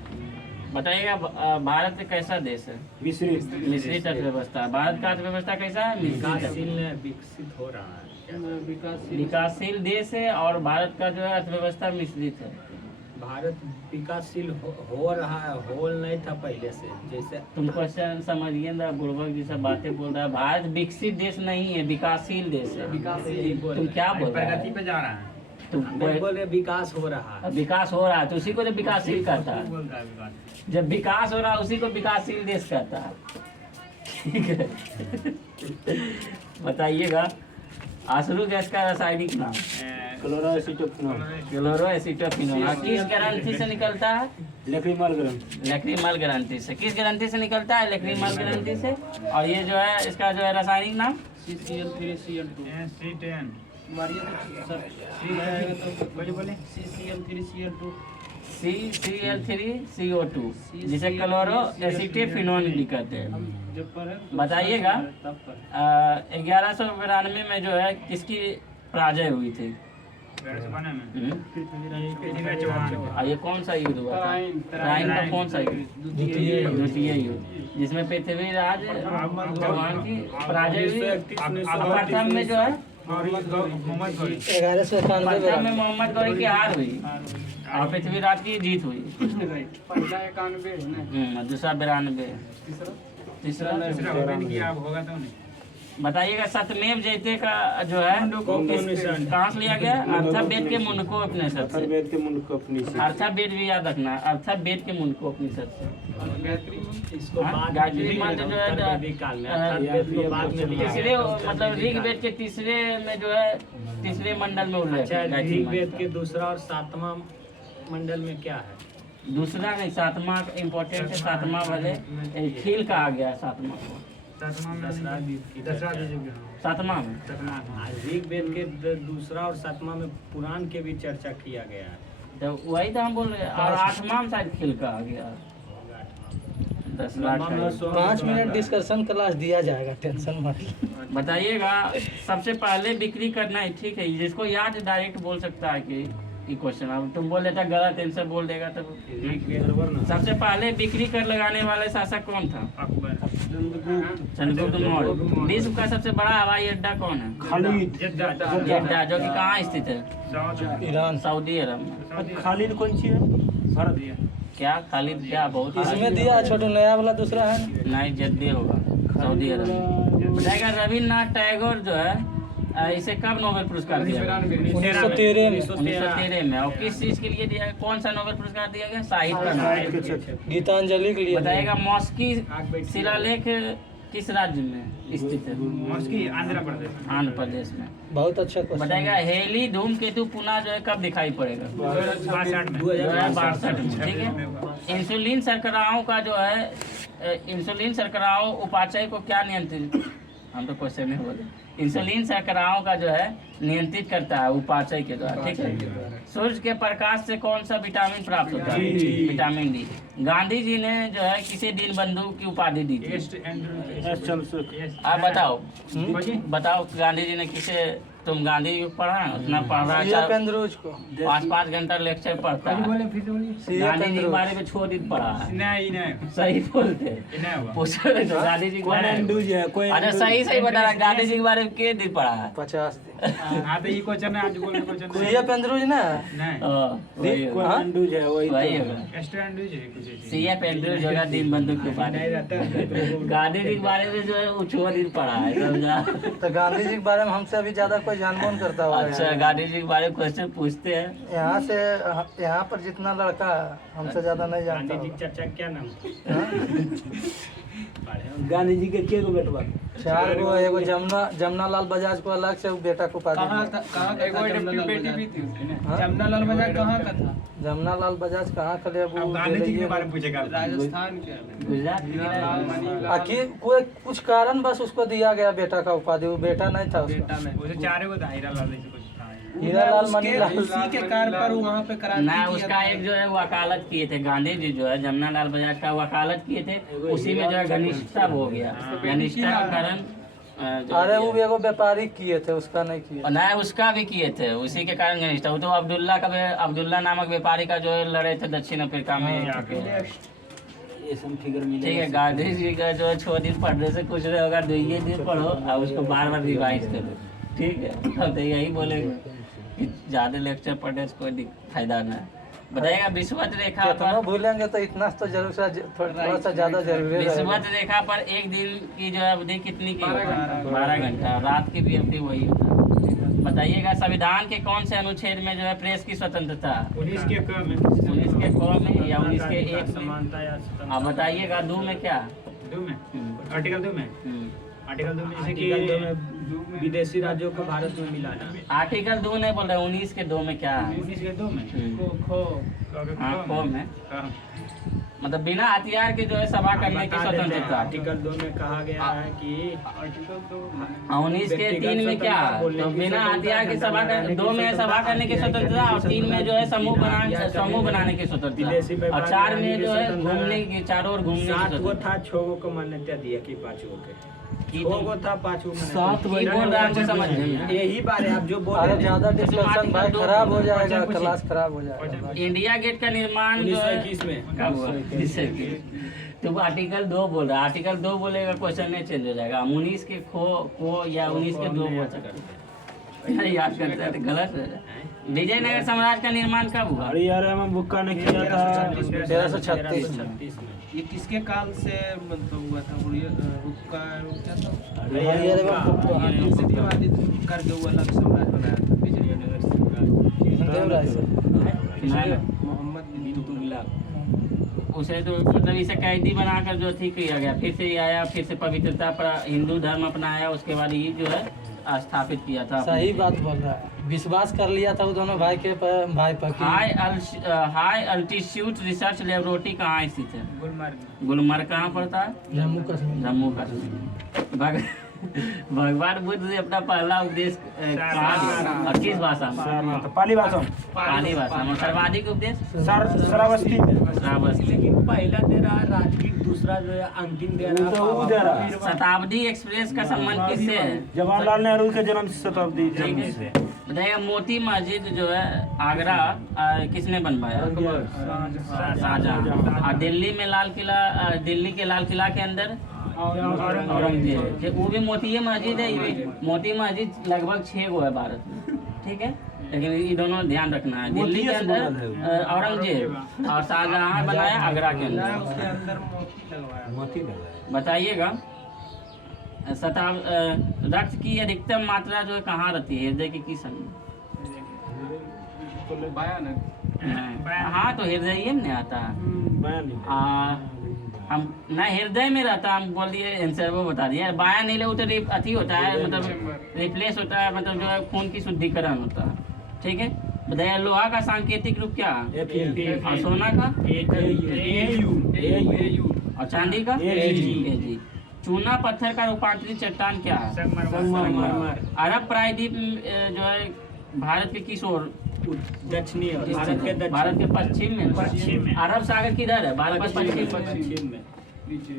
बताइएगा भारत कैसा देश है? मिश्रित अर्थव्यवस्था। भारत का अर्थव्यवस्था कैसा है? विकसित हो रहा है, विकासशील देश है और भारत का जो है अर्थव्यवस्था मिश्रित है। भारत विकासशील हो रहा है, होल नहीं था पहले से। जैसे तुम क्वेश्चन समझिए ना, बुड़बक जी सब बातें बोल रहा है। भारत विकसित देश नहीं है, विकासशील देश है। तुम क्या बोल रहे प्रगति पे जा रहा है। तुम बोले विकास हो रहा है। विकास हो रहा है तो उसी को तो विकासशील कहता है। बोलता है विकास। जब विकास हो रहा है उसी को विकासशील देश कहता है। ठीक है, बताइएगा आसरू गैस का रासायनिक नाम? क्लोरोएसिटोफिनोल। किस ग्रंथि से निकलता है? लैक्रिमल ग्रंथि से। किस ग्रंथि से निकलता है? लैक्रिमल ग्रंथि से। और ये जो है इसका जो है रासायनिक नाम? CCl3Cl2 CCl3CO2 जिसे क्लोरो एसिटिफिनोल भी कहते हैं। बताइएगा 1192 में जो है किसकी पराजय हुई थी? और ये कौन सा युद्ध हुआ था? राइन का कौन सा युद्ध? द्वितीय युद्ध, जिसमें पृथ्वीराज चौहान की पराजय हुई। प्रथम में जो है 1191 में मोहम्मद गौरी की हार हुई और पृथ्वीराज की जीत हुई। पहला 91 दूसरा 92, तीसरा होगा तो नहीं। बताइएगा सत्यमेव जयते का जो है कहाँ से लिया गया? अर्थवेद के मुंडकोपनिषद से। अर्थवेद भी याद रखना, अर्थवेद के मुंडकोपनिषद से। गायत्री मंत्र जो है तीसरे मतलब ऋग्वेद के तीसरे में जो है तीसरे मंडल में उल्लेख है। ऋग्वेद के दूसरा और 7वां मंडल में क्या है? दूसरा नहीं, 7वां इम्पोर्टेंट है। 7वां वाले खील कहा गया 7वां को। सातवां में। ऋग्वेद के दूसरा और सातवां में पुराण के भी चर्चा किया गया है। तो वही तो हम बोल रहे हैं। और आठवां में शायद खिल का आ गया 10 लाख का। 5 मिनट डिस्कशन क्लास दिया जाएगा, टेंशन मत लो। बताइएगा, सबसे पहले बिक्री करना है, ठीक है। जिसको याद डायरेक्ट बोल सकता है कि क्वेश्चन, अब तुम बोल देता गलत आंसर बोल देगा तो सबसे पहले बिक्री कर लगाने वाले शासक कौन था? चंद्रगुप्त मौर्य। विश्व का सबसे बड़ा हवाई अड्डा कौन है? खालिद। जेद्दा, जो कि कहाँ स्थित है? ईरान। सऊदी अरब में। खालिद कौन सी है? भारत। क्या खालिद? क्या बहुत इसमें दिया है छोटू, नया वाला दूसरा है। नहीं, जद्दे होगा, सऊदी अरब में। बताएगा रविन्द्रनाथ टैगोर जो है इसे कब नोबेल पुरस्कार दिया गया? 1913 में। 1913 में। और किस चीज के लिए दिया गया? कौन सा नोबेल पुरस्कार दिया गया? साहित्य का। गीतांजलि के लिए। बताइएगा मॉस्की शिलालेख किस राज्य में स्थित है? मॉस्की आंध्र प्रदेश। आंध्र प्रदेश में। बहुत अच्छा क्वेश्चन। बताइएगा हेली धूमकेतु पुनः जो है कब दिखाई पड़ेगा? 2062 में, ठीक है। इंसुलिन शर्कराओं का जो है इंसुलिन शर्कराओं उपाचय को क्या नियंत्रित, हम तो क्वेश्चन में बोले, इंसुलिन शर्कराओं का जो है नियंत्रित करता है उपाचय के द्वारा, ठीक है। सूर्य के प्रकाश से कौन सा विटामिन प्राप्त होता है? Vitamin D. गांधी जी ने जो है किसे दीनबंधु की उपाधि दी थी? आप बताओ, बताओ गांधी जी ने किसे? तुम गांधी जी पढ़ा है, उतना पढ़ रहा है, 5-5 घंटा लेक्चर पढ़ता है। गांधी जी के बारे में 6 दिन पढ़ा है। नहीं सही बोलते पूछो तो गांधी जी के बारे में। अच्छा, सही बता रहा। गांधी जी के बारे में के दिन पढ़ा है? 50 दिन। हाँ तो ये क्वेश्चन है आज बोलने क्वेश्चन सीएफ एंड्रूज ना। नहीं वही होगा। सीएफ एंड्रूज होगा दीनबंधु की उपाधि। गांधी जी के बारे में जो है वो 6 दिन पढ़ा है, समझा? तो गांधी जी के बारे में हमसे अभी ज्यादा कोई जानबूझ करता होगा। अच्छा, गांधी जी के बारे में क्वेश्चन पूछते हैं। यहाँ पर जितना लड़का है हमसे ज्यादा नहीं जानता गांधी जी होगा। की चर्चा क्या नाम? गांधी जी के को बेटवा? 4 गो। एगो जमुना लाल बजाज को अलग से बेटा को उपाधि मिला। जमुना लाल बजाज कहाँ का था? जमुना लाल बजाज कहाँ का ले? वो गांधी जी के बारे में पूछेगा। राजस्थान के। गुजरात आखिर कोई कुछ कारण बस उसको दिया गया बेटा का उपाधि, वो बेटा नहीं था उसका। बेटा में उसे 4 को था, हीरा लाल जैसे कुछ था। हीरालाल मनीलाल। उसी के कार पर वहाँ पे क्रांति ना, किया उसका था। एक जो है वकालत किए थे गांधी जी, जो है जमुना लाल बजाज का वकालत किए थे, उसी में जो है घनिष्ठता हो गया। घनिष्ठता के कारण अरे वो एगो व्यापारी किए थे, उसका नहीं किए। ना, उसका भी किए थे, उसी के कारण घनिष्ठता। वो तो अब्दुल्ला नामक व्यापारी का जो है लड़े थे दक्षिण अफ्रीका में। ठीक है, गांधी जी का जो है 6 दिन पढ़ने से कुछ नहीं होगा, 2 दिन पढ़ो और उसको बार रिवाइज करो, ठीक है। तो यही बोलेगा कि ज्यादा लेक्चर पढ़ने से कोई फायदा ना है। बताइएगा विषुवत रेखा कितना पर, भूलेंगे तो इतना तो जरूर थोड़ा सा ज्यादा जरूरी है। विषुवत रेखा पर एक दिन की जो है अवधि कितनी की? 12 घंटा। रात की भी अवधि वही होता है। बताइएगा संविधान के कौन से अनुच्छेद में जो है प्रेस की स्वतंत्रता? 19 के क में। 19 के क में या 19 के 1 में? समानता या आप बताइएगा 2 में क्या? 2 में आर्टिकल 2 में आर्टिकल 2 में जैसे कि विदेशी राज्यों को भारत में मिलाना। आर्टिकल 2 नहीं बोल रहे, 19 के 2 में क्या है? 19 के 2 में हाँ, क में मतलब बिना हथियार के जो है सभा करने की स्वतंत्रता। आर्टिकल 2 में कहा गया है कि 19 के 3 में क्या है? तो बिना हथियार की सभा कर, 2 में सभा करने की स्वतंत्रता और 3 में जो है समूह बनाने की स्वतंत्रता और 4 में जो है घूमने की, चारों ओर घूमने की 7 गो स्वतंत्रता। था, 6 गो को मान्यता दिया कि 5 गो के 6 गो था, 5 गो की बोल रहा है समझ नहीं। यही बात है। आप जो बोल अरे रहे हैं ज्यादा डिस्कशन भाई खराब हो जाएगा, क्लास खराब हो जाएगा। इंडिया गेट का निर्माण जो है 1921 में कब हुआ? 1921। तो आर्टिकल 2 बोल रहा है, आर्टिकल 2 बोलेगा क्वेश्चन नहीं चेंज हो जाएगा। 19 के को या 19 के 2 बोल सकते याद करते हैं तो गलत है। विजयनगर साम्राज्य का निर्माण कब हुआ? अरे यार हमें बुक्का ने किया था 1336 में। ये किसके काल से मतलब हुआ था? करके वो अलग साम्राज्य बनाया था विजयनगर देवराज से। मोहम्मद बिन तुगलक। उसे तो मतलब इसे कैदी बनाकर जो ठीक किया गया, फिर से ये आया, फिर से पवित्रता पर हिंदू धर्म अपनाया, उसके बाद ये जो है स्थापित किया था। सही बात बोल रहा है, विश्वास कर लिया था वो दोनों भाई पर। हाई अल्टीट्यूड रिसर्च लेबोरेटरी कहाँ स्थित है? गुलमर्ग। गुलमर्ग कहाँ पड़ता है? जम्मू कश्मीर। जम्मू कश्मीर। भगवान बुद्ध ने अपना पहला उपदेश कहा और किस भाषा में? तो पाली भाषा में। पाली भाषा में। सर्वाधिक उपदेश श्रावस्ती श्रावस्ती। लेकिन पहला दे रहा है राजगीर, दूसरा जो है अंतिम दे रहा है तो वो दे रहा है। शताब्दी एक्सप्रेस का संबंध किससे है? जवाहरलाल नेहरू के जन्म शताब्दी ठीक जन्म से। है। बताइए मोती मस्जिद जो है आगरा किसने बनवाया? शाहजहां। और दिल्ली में लाल किला, दिल्ली के लाल किला के अंदर औरंगजेब। वो भी मोती मस्जिद है। ये मोती मस्जिद लगभग 6 गो है भारत में, ठीक है। लेकिन ये दोनों ध्यान रखना है। दिल्ली के अंदर औरंगजेब और शाहजहां बनाया आगरा के अंदर। उसके अंदर मोती लगवाया। मोती लगाया। बताइएगा रक्त की अधिकतम मात्रा जो है कहाँ रहती है? हृदय के किस अंग में? हाँ तो हृदय में आता है। हम ना हृदय में रहता, हम बोल दिए आंसर वो बता दिए। बायां नहीं ले वो तो अथी होता है, मतलब रिप्लेस होता है, मतलब जो है खून की शुद्धिकरण होता है, ठीक है। बताइए लोहा का सांकेतिक रूप क्या है? और सोना का? और चांदी का? AG। चूना पत्थर का रूपांतरित चट्टान क्या है? संगमरमर। अरब प्रायद्वीप जो है भारत के किस ओर? दक्षिणी भारत के पश्चिम में। पश्चिम में। अरब सागर किधर है? भारत के पश्चिम में।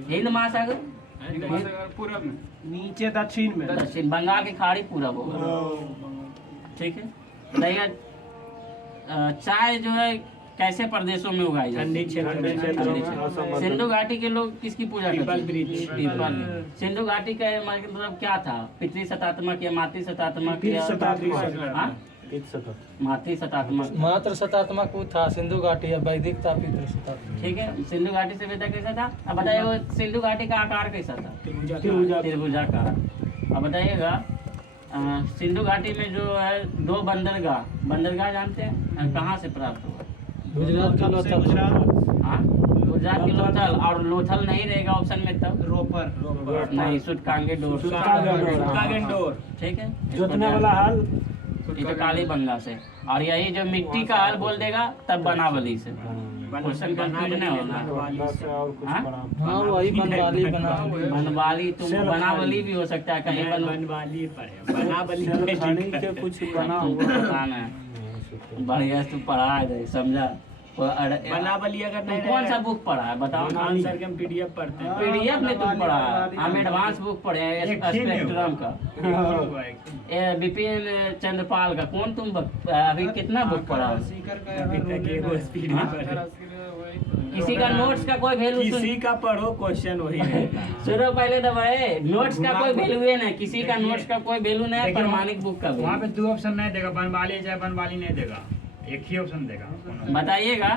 हिंद महासागर पूरब में, नीचे दक्षिण में। दक्षिण। बंगाल की खाड़ी पूरब होगा, ठीक है। बताइएगा चाय जो है कैसे प्रदेशों में उगाई जाती है? सिंधु घाटी के लोग किसकी पूजा करते हैं? पीपल। सिंधु घाटी का मतलब क्या था? पितृ शतात्मक या मातृ शतात्मक या मातृ शतात्मक? मात्र शतात्मक वो था सिंधु घाटी, या वैदिक था पितृ शतात्मक। ठीक है। सिंधु घाटी से वेदा कैसा था? अब बताइए वो सिंधु घाटी का आकार कैसा था? त्रिभुजाकार। अब बताइएगा सिंधु घाटी में जो है 2 बंदरगाह जानते हैं? कहाँ से प्राप्त हुआ? गुजरात का लोथल। हाँ गुजरात के लोथल। और लोथल नहीं रहेगा ऑप्शन में तब? रोपर नहीं, सुटकांगे डोर। ठीक है। जोतने वाला हाल ये तो काली बंगा से। और यही जो मिट्टी का हाल बोल देगा तब बनावली से। क्वेश्चन कंफ्यूज नहीं होना। हाँ वही बनवाली बना। बनवाली तुम बनावली भी हो सकता है कहीं। बनवाली पर है, बनावली के कुछ बना हुआ पता नहीं। बढ़िया तू पढ़ा है, समझा? बनावली अगर नहीं कौन सा बुक पढ़ा है बताओ? आंसर के हम PDF पढ़ते हैं। PDF में तुम पढ़ा है? हम एडवांस बुक पढ़े हैं स्पेक्ट्रम का, बिपिन चंद्रपाल का। कौन तुम अभी कितना बुक पढ़ा है? किसी का नोट्स का कोई वैल्यू? किसी का पढ़ो क्वेश्चन वही रहेगा। सुनो पहले दबाए। नोट्स का कोई वैल्यू है ना, किसी का नोट्स का कोई वैल्यू नहीं है। प्रमाणिक बुक का वहाँ पे 2 ऑप्शन नहीं देगा, बनवाली चाहे बनवाली नहीं देगा, एक ही ऑप्शन देगा। बताइएगा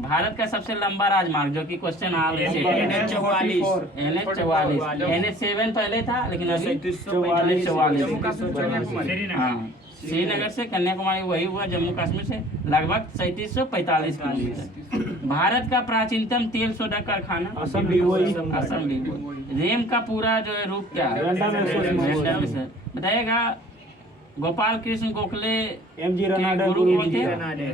भारत का सबसे लंबा राजमार्ग जो कि क्वेश्चन आ रहे थे? NH44। NH7 पहले था लेकिन अभी 44। हाँ श्रीनगर से कन्याकुमारी वही हुआ, जम्मू कश्मीर से लगभग 3745 किलोमीटर। भारत का प्राचीनतम तेल सोडा कारखाना? असम डिपो। रेम का पूरा जो है रूप क्या है? बताइएगा गोपाल कृष्ण गोखले MG के रनाडे गुरु कौन थे?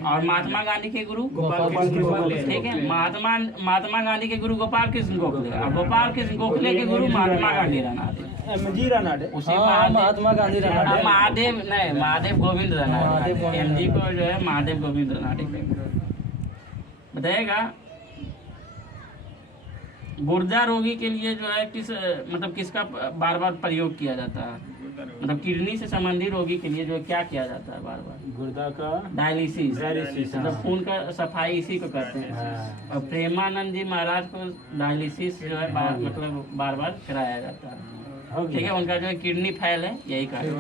और महात्मा गांधी के गुरु? ठीक है। महात्मा गांधी के गुरु गोपाल कृष्ण गोखले और गोपाल कृष्ण गोखले के गुरु महात्मा गांधी रनाडे। MG रनाडे उसी महात्मा गांधी रनाडे। महादेव नहीं, महादेव गोविंद रनाडे। MG को जो है महादेव गोविंद रनाडे। बताइएगा गुर्दा रोगी के लिए जो है किसका बार बार प्रयोग किया जाता है? मतलब किडनी से संबंधित रोगी के लिए जो क्या किया जाता है बार बार? गुर्दा का डायलिसिस। मतलब खून का सफाई इसी को करते हैं। और प्रेमानंद जी महाराज को डायलिसिस जो है मतलब बार बार कराया जाता है, ठीक है। उनका जो है किडनी फेल है, यही कारण।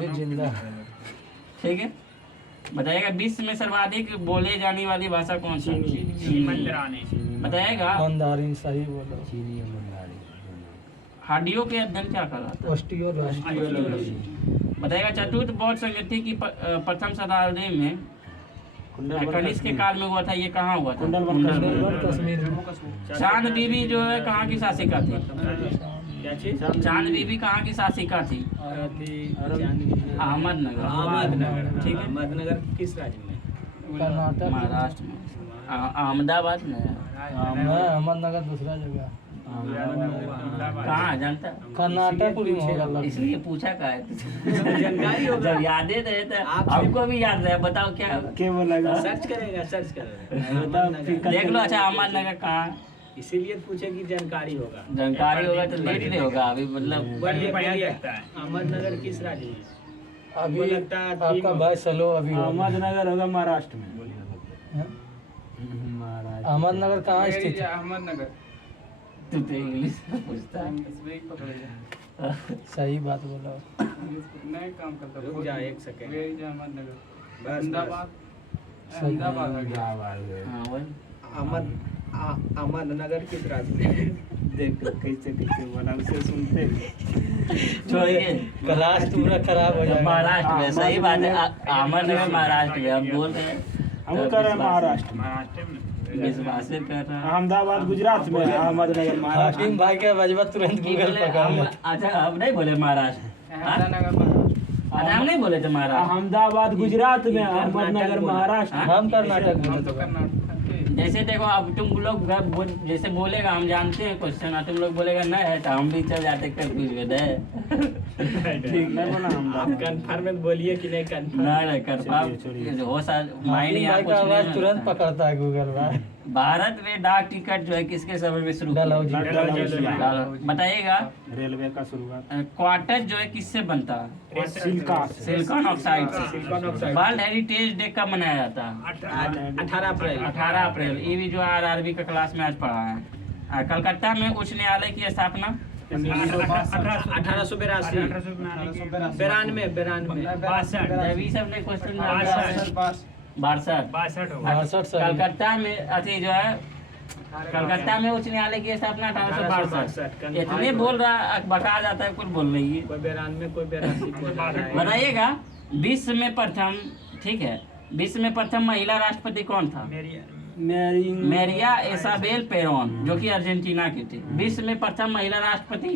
ठीक है। बताइएगा विश्व में सर्वाधिक बोले जाने वाली भाषा कौन सी? बताइएगा सही बोलो। हड्डियों के अध्ययन क्या कहलाता है? ऑस्टियोलॉजी। बताइएगा चतुर्थ बौद्ध संगति की प्रथम शताब्दी में कनिष्क के काल में हुआ था, ये कहाँ हुआ था? कश्मीर। चांद बीबी जो है कहाँ की शासिका थी? चांद बीबी कहाँ की शासिका थी? अहमदनगर। ठीक है। अहमदनगर किस राज्य में? कर्नाटक। महाराष्ट्र में। अहमदाबाद में। अहमदनगर दूसरा जगह। कहाँ जानता? कर्नाटक भी होगा। इसलिए पूछा का है जानकारी होगा। जब यादें रहे तो आप- हमको भी याद रहे, बताओ क्या होगा? क्या बोलेगा? सर्च करेगा, सर्च करेगा। बताओ, अहमदनगर। देख लो। अच्छा, अहमदनगर कहाँ? इसीलिए पूछे कि जानकारी होगा। जानकारी होगा तो लेट नहीं होगा अभी, मतलब बोलिए बढ़िया बोलिए, लगता है। अहमदनगर किस राज्य में? अभी हमको लगता है आपका तीन- भाई चलो अभी होगा। अहमदनगर होगा महाराष्ट्र में। हाँ? महाराष्ट्र। अहमदनगर कहाँ स्थित है? अहमदनगर तू तो इंग्लिश में पूछता है। वही पकड़ेगा सही बात बोला। नहीं काम करता रुक जा एक सेकंड। वही जो अहमदनगर बस, अहमदाबाद सही। अहमदाबाद आ गया। अहमदाबाद है। हाँ वही। अहमदनगर किस राज्य में? देखो कैसे कैसे बोला, उसे सुनते छोड़िए। क्लास पूरा खराब हो जाएगा। महाराष्ट्र में, सही बात है। अहमदनगर महाराष्ट्र में हम बोल रहे हैं। हम कर रहे हैं महाराष्ट्र में। महाराष्ट्र में विश्वास से कर रहे हैं। अहमदाबाद गुजरात में, अहमदनगर महाराष्ट्र हाकिम भाई के बजबा तुरंत गूगल पकड़ ले। अच्छा, हम नहीं बोले महाराष्ट्र। हाँ? अहमदनगर महाराष्ट्र अच्छा, हम नहीं बोले थे महाराष्ट्र। अहमदाबाद गुजरात में, अहमदनगर महाराष्ट्र। हम कर्नाटक में हम तो तो कर्नाटक के। जैसे देखो, अब तुम लोग जैसे बोलेगा, हम जानते हैं क्वेश्चन, तुम लोग बोलेगा नहीं है तो हम भी चल जाते कंफ्यूज हो गए। ठीक नहीं बोला आप अहमदाबाद। कंफर्म बोलिए कि नहीं कंफर्म? नहीं कर पाओ, छोड़िए। हो सर मायने हाकिम यहाँ भाई का कुछ आवाज नहीं तुरंत होता है। पकड़ता है गूगल भाई। भारत में डाक टिकट जो है किसके समय में शुरू किया? डलहौजी। डलहौजी। बताइएगा, रेलवे का शुरुआत क्वार्टर जो है किससे बनता है? सिल्का से। सिलिकॉन ऑक्साइड से। Silicon oxide. World heritage day कब मनाया जाता है? 18 अप्रैल। 18 अप्रैल। ये भी जो आरआरबी का क्लास में आज पढ़ा है। कलकत्ता में उच्च न्यायालय की स्थापना 1882 92 जब ये सब ने क्वेश्चन 62। 62 62 कलकत्ता में अथी जो है, कलकत्ता में उच्च न्यायालय की स्थापना 1862। इतने बोल रहा बता जाता है, कुछ बोल रही है। कोई 92 कोई 82 कोई 92। बताइएगा, विश्व में प्रथम, ठीक है, विश्व में प्रथम महिला राष्ट्रपति कौन था? मेरिया इसाबेल पेरोन, जो कि अर्जेंटीना की थी। विश्व में प्रथम महिला राष्ट्रपति,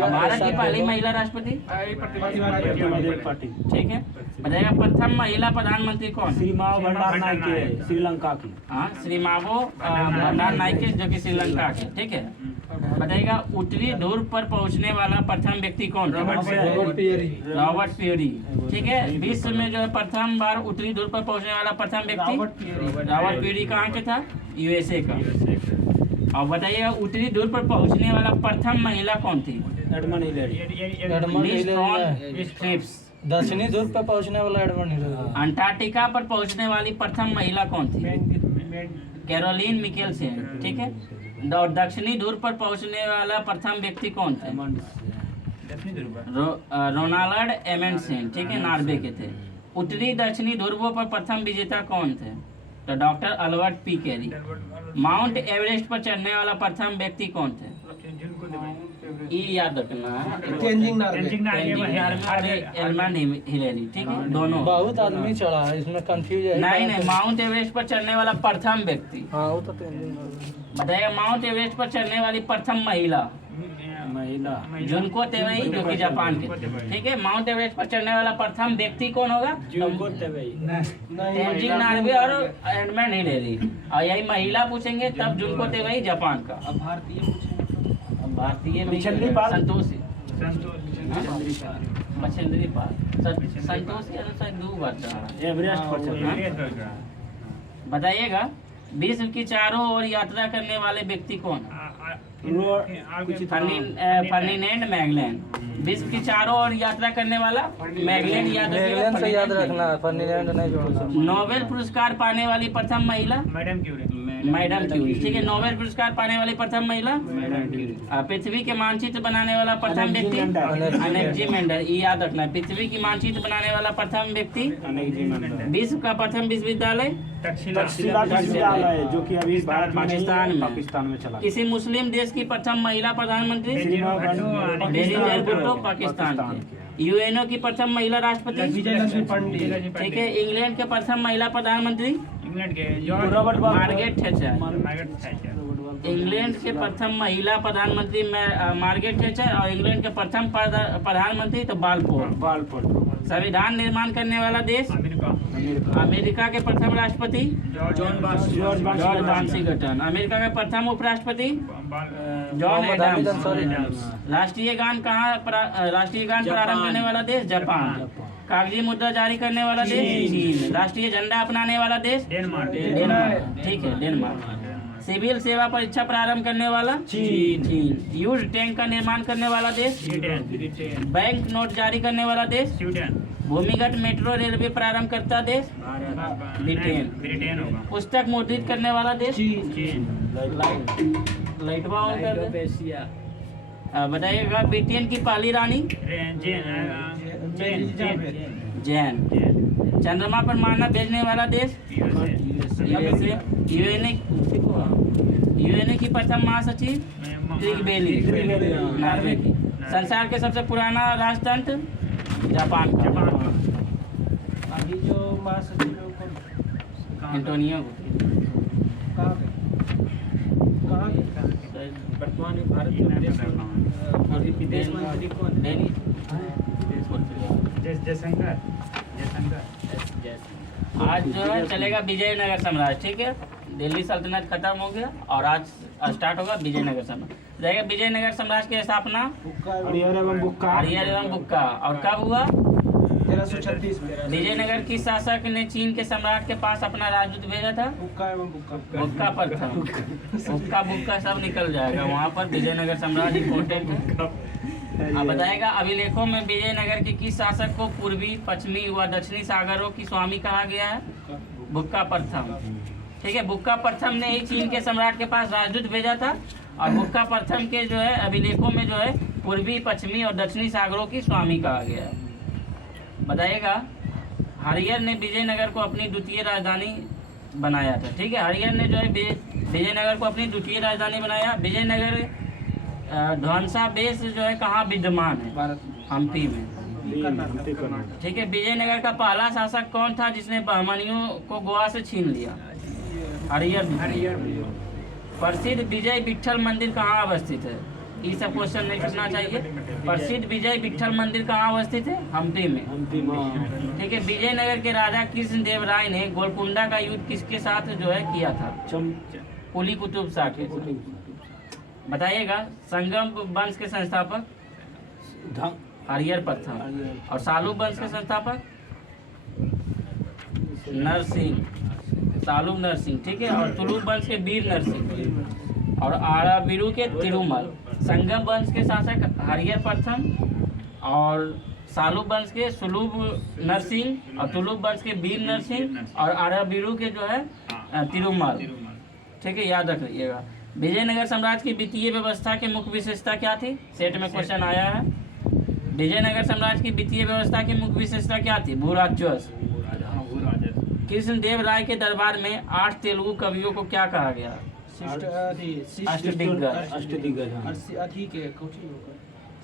भारत की पहली महिला राष्ट्रपति, पार्टी। ठीक है। बताइएगा, प्रथम महिला प्रधानमंत्री कौन? श्री माव भंडार नायके, श्रीलंका की। हाँ, श्री मावो भंडार नायके, जो कि श्रीलंका के, ठीक है। बताइएगा, उत्तरी ध्रुव पर पहुंचने वाला प्रथम व्यक्ति कौन था? Robert Peary. रॉबर्ट प्यूरी, ठीक है। विश्व में जो है प्रथम बार उत्तरी ध्रुव पर पहुंचने वाला प्रथम व्यक्ति रॉबर्ट प्यूरी कहाँ के था? यूएसए का। और बताइएगा, उत्तरी ध्रुव पर पहुंचने वाला प्रथम महिला कौन थी? Edmund Hillary. एडमंड नील हिलेरी फ्रॉन है। स्ट्रिप्स। दक्षिणी ध्रुव पर पहुंचने वाला एडमंड हिलेरी। अंटार्कटिका पर पहुंचने वाली प्रथम महिला कौन थी? कैरोलिन मिकेलसन, ठीक है। और दक्षिणी ध्रुव पर पहुंचने वाला प्रथम व्यक्ति कौन थे? रोनाल्ड एमेंडसेन, ठीक है, नॉर्वे के थे। उत्तरी दक्षिणी ध्रुवों पर प्रथम विजेता कौन थे? तो doctor Albert P carry. Mount Everest पर चढ़ने वाला प्रथम व्यक्ति कौन थे? ये याद रखना है। तेंजिंग नॉर्वे। एडमंड हिलेरी, ठीक है, दोनों। बहुत आदमी चढ़ा है, इसमें कंफ्यूज है। नहीं, माउंट एवरेस्ट पर चढ़ने वाला प्रथम व्यक्ति। हाँ वो तो तेंजिंग नॉर्वे। बताइएगा, माउंट एवरेस्ट पर चढ़ने वाली प्रथम महिला महिला जुनको तेवई, जो कि जापान के, ठीक है। माउंट एवरेस्ट पर चढ़ने वाला प्रथम व्यक्ति कौन होगा? जुनको तेवई। तेंजिंग नॉर्वे और एडमंड हिलेरी। और यही महिला पूछेंगे तब जुनको तेवई जापान का। अब भारतीय में मछली पाल। संतोषी, मछली पाल। संतोष के अनुसार 2 बार चढ़ा। एवरेस्ट पर चढ़ा। बताइएगा, विश्व की चारों ओर यात्रा करने वाले व्यक्ति कौन? Ferdinand Magellan. विश्व की चारों ओर यात्रा करने वाला मैगेलन, याद मेगलन से याद रखिएगा। रखना है, फर्डिनेंड नहीं जोड़ सकते। नोबेल पुरस्कार पाने वाली प्रथम महिला मैडम क्यूरी। मैडम क्यूरी, ठीक है। नोबेल पुरस्कार पाने वाली प्रथम महिला। पृथ्वी के मानचित्र बनाने वाला प्रथम व्यक्ति अनेक्जी मेंडल, ये याद रखना है। पृथ्वी की मानचित्र बनाने वाला प्रथम व्यक्ति। विश्व का प्रथम विश्वविद्यालय तक्षशिला विश्वविद्यालय, जो कि अभी भारत में नहीं है, पाकिस्तान में। पाकिस्तान में चला। किसी मुस्लिम देश की प्रथम महिला प्रधानमंत्री? पाकिस्तान बेनजीर भुट्टो, के। पाकिस्तान के। यूएनओ की प्रथम महिला राष्ट्रपति, ठीक है। इंग्लैंड के प्रथम महिला प्रधानमंत्री इंग्लैंड के Robert Margaret Thatcher. Margaret Thatcher. England के प्रथम महिला प्रधानमंत्री मार्गरेट थैचर। और इंग्लैंड के प्रथम प्रधानमंत्री तो बालफोर्ड। संविधान निर्माण करने वाला देश अमेरिका। अमेरिका के प्रथम राष्ट्रपति जॉर्ज जॉर्ज वाशिंगटन। अमेरिका के प्रथम उपराष्ट्रपति जॉन मोहम्मद हामिद एडम्स। अंसारी। राष्ट्रीय गान प्रारंभ करने वाला देश जापान। कागजी मुद्रा जारी करने वाला देश चीन। राष्ट्रीय झंडा अपनाने वाला देश डेनमार्क। डेनमार्क, ठीक है, डेनमार्क। सिविल सेवा परीक्षा प्रारंभ करने वाला चीन। युद्ध टैंक का निर्माण करने वाला देश ब्रिटेन। बैंक नोट जारी करने वाला देश स्वीडन। भूमिगत मेट्रो रेलवे प्रारंभ करता देश ब्रिटेन। ब्रिटेन होगा। पुस्तक मुद्रित करने वाला देश चीन। लाइटवा ऑन कर दे। इंडोनेशिया। बताइएगा ब्रिटेन की पहली रानी जैन। चंद्रमा पर मानव भेजने वाला देश यूएनए की प्रथम महासचिव त्रिगबेली, नॉर्वे की। संसार के सबसे पुराना राजतंत्र जापान का, अभी जो महासचिव लोग को एंटोनियो कहाँ वर्तमान में भारत के विदेश मंत्री कौन है? जयशंकर। आज जो है चलेगा विजयनगर साम्राज्य, ठीक है। दिल्ली सल्तनत खत्म हो गया और आज स्टार्ट होगा विजयनगर साम्राज्य। रहेगा विजयनगर साम्राज्य की स्थापना हरियर एवं बुक्का हरियर एवं बुक्का, और कब हुआ? 1336 में। विजयनगर की शासक ने चीन के सम्राट के पास अपना राजदूत भेजा था। बुक्का एवं बुक्का बुक्का पर था, बुक्का बुक्का सब निकल जाएगा वहाँ पर। विजयनगर साम्राज्य इम्पोर्टेंट है। अब बताएगा अभिलेखों में विजयनगर के किस शासक को पूर्वी, पश्चिमी व दक्षिणी सागरों की स्वामी कहा गया है? बुक्का प्रथम, ठीक है। बुक्का प्रथम ने ही चीन के सम्राट के पास राजदूत भेजा था, और बुक्का प्रथम के जो है अभिलेखों में जो है पूर्वी, पश्चिमी और दक्षिणी सागरों की स्वामी कहा गया है। बताइएगा हरियर ने विजयनगर को अपनी द्वितीय राजधानी बनाया था, ठीक है। हरियर ने जो है विजयनगर को अपनी द्वितीय राजधानी बनाया। विजयनगर ध्वंसा बेस जो है कहाँ विद्यमान है? हम्पी में, ठीक है। विजयनगर का पहला शासक कौन था जिसने बहमनियों को गोवा से छीन लिया? हरियर। प्रसिद्ध विजय विट्ठल मंदिर कहाँ अवस्थित है? ये सब क्वेश्चन नहीं करना चाहिए। प्रसिद्ध विजय विट्ठल मंदिर कहाँ अवस्थित है? हम्पी में, ठीक है। विजयनगर के राजा कृष्णदेव राय ने गोलकुंडा का युद्ध किसके साथ जो है किया था? कुली कुतुब शाह के साथ। बताइएगा संगम वंश के संस्थापक हरियर प्रथम, और सालू वंश के संस्थापक नरसिंह, सालू नरसिंह, ठीक है। और तुलु वंश के वीर नरसिंह, और आराविरु के तिरुमल। संगम वंश के शासक हरियर प्रथम, और सालू वंश के सुलूब नरसिंह, और तुलु वंश के वीर नरसिंह, और आराविरु के जो है तिरुमल, ठीक है, याद रखिएगा। विजयनगर साम्राज्य की वित्तीय व्यवस्था की मुख्य विशेषता क्या थी? सेट में क्वेश्चन आया है। विजयनगर साम्राज्य की वित्तीय व्यवस्था की मुख्य विशेषता क्या थी? भूराजस्व। कृष्णदेव राय के दरबार में 8 तेलुगु कवियों को क्या कहा गया? अष्टदिग्गज।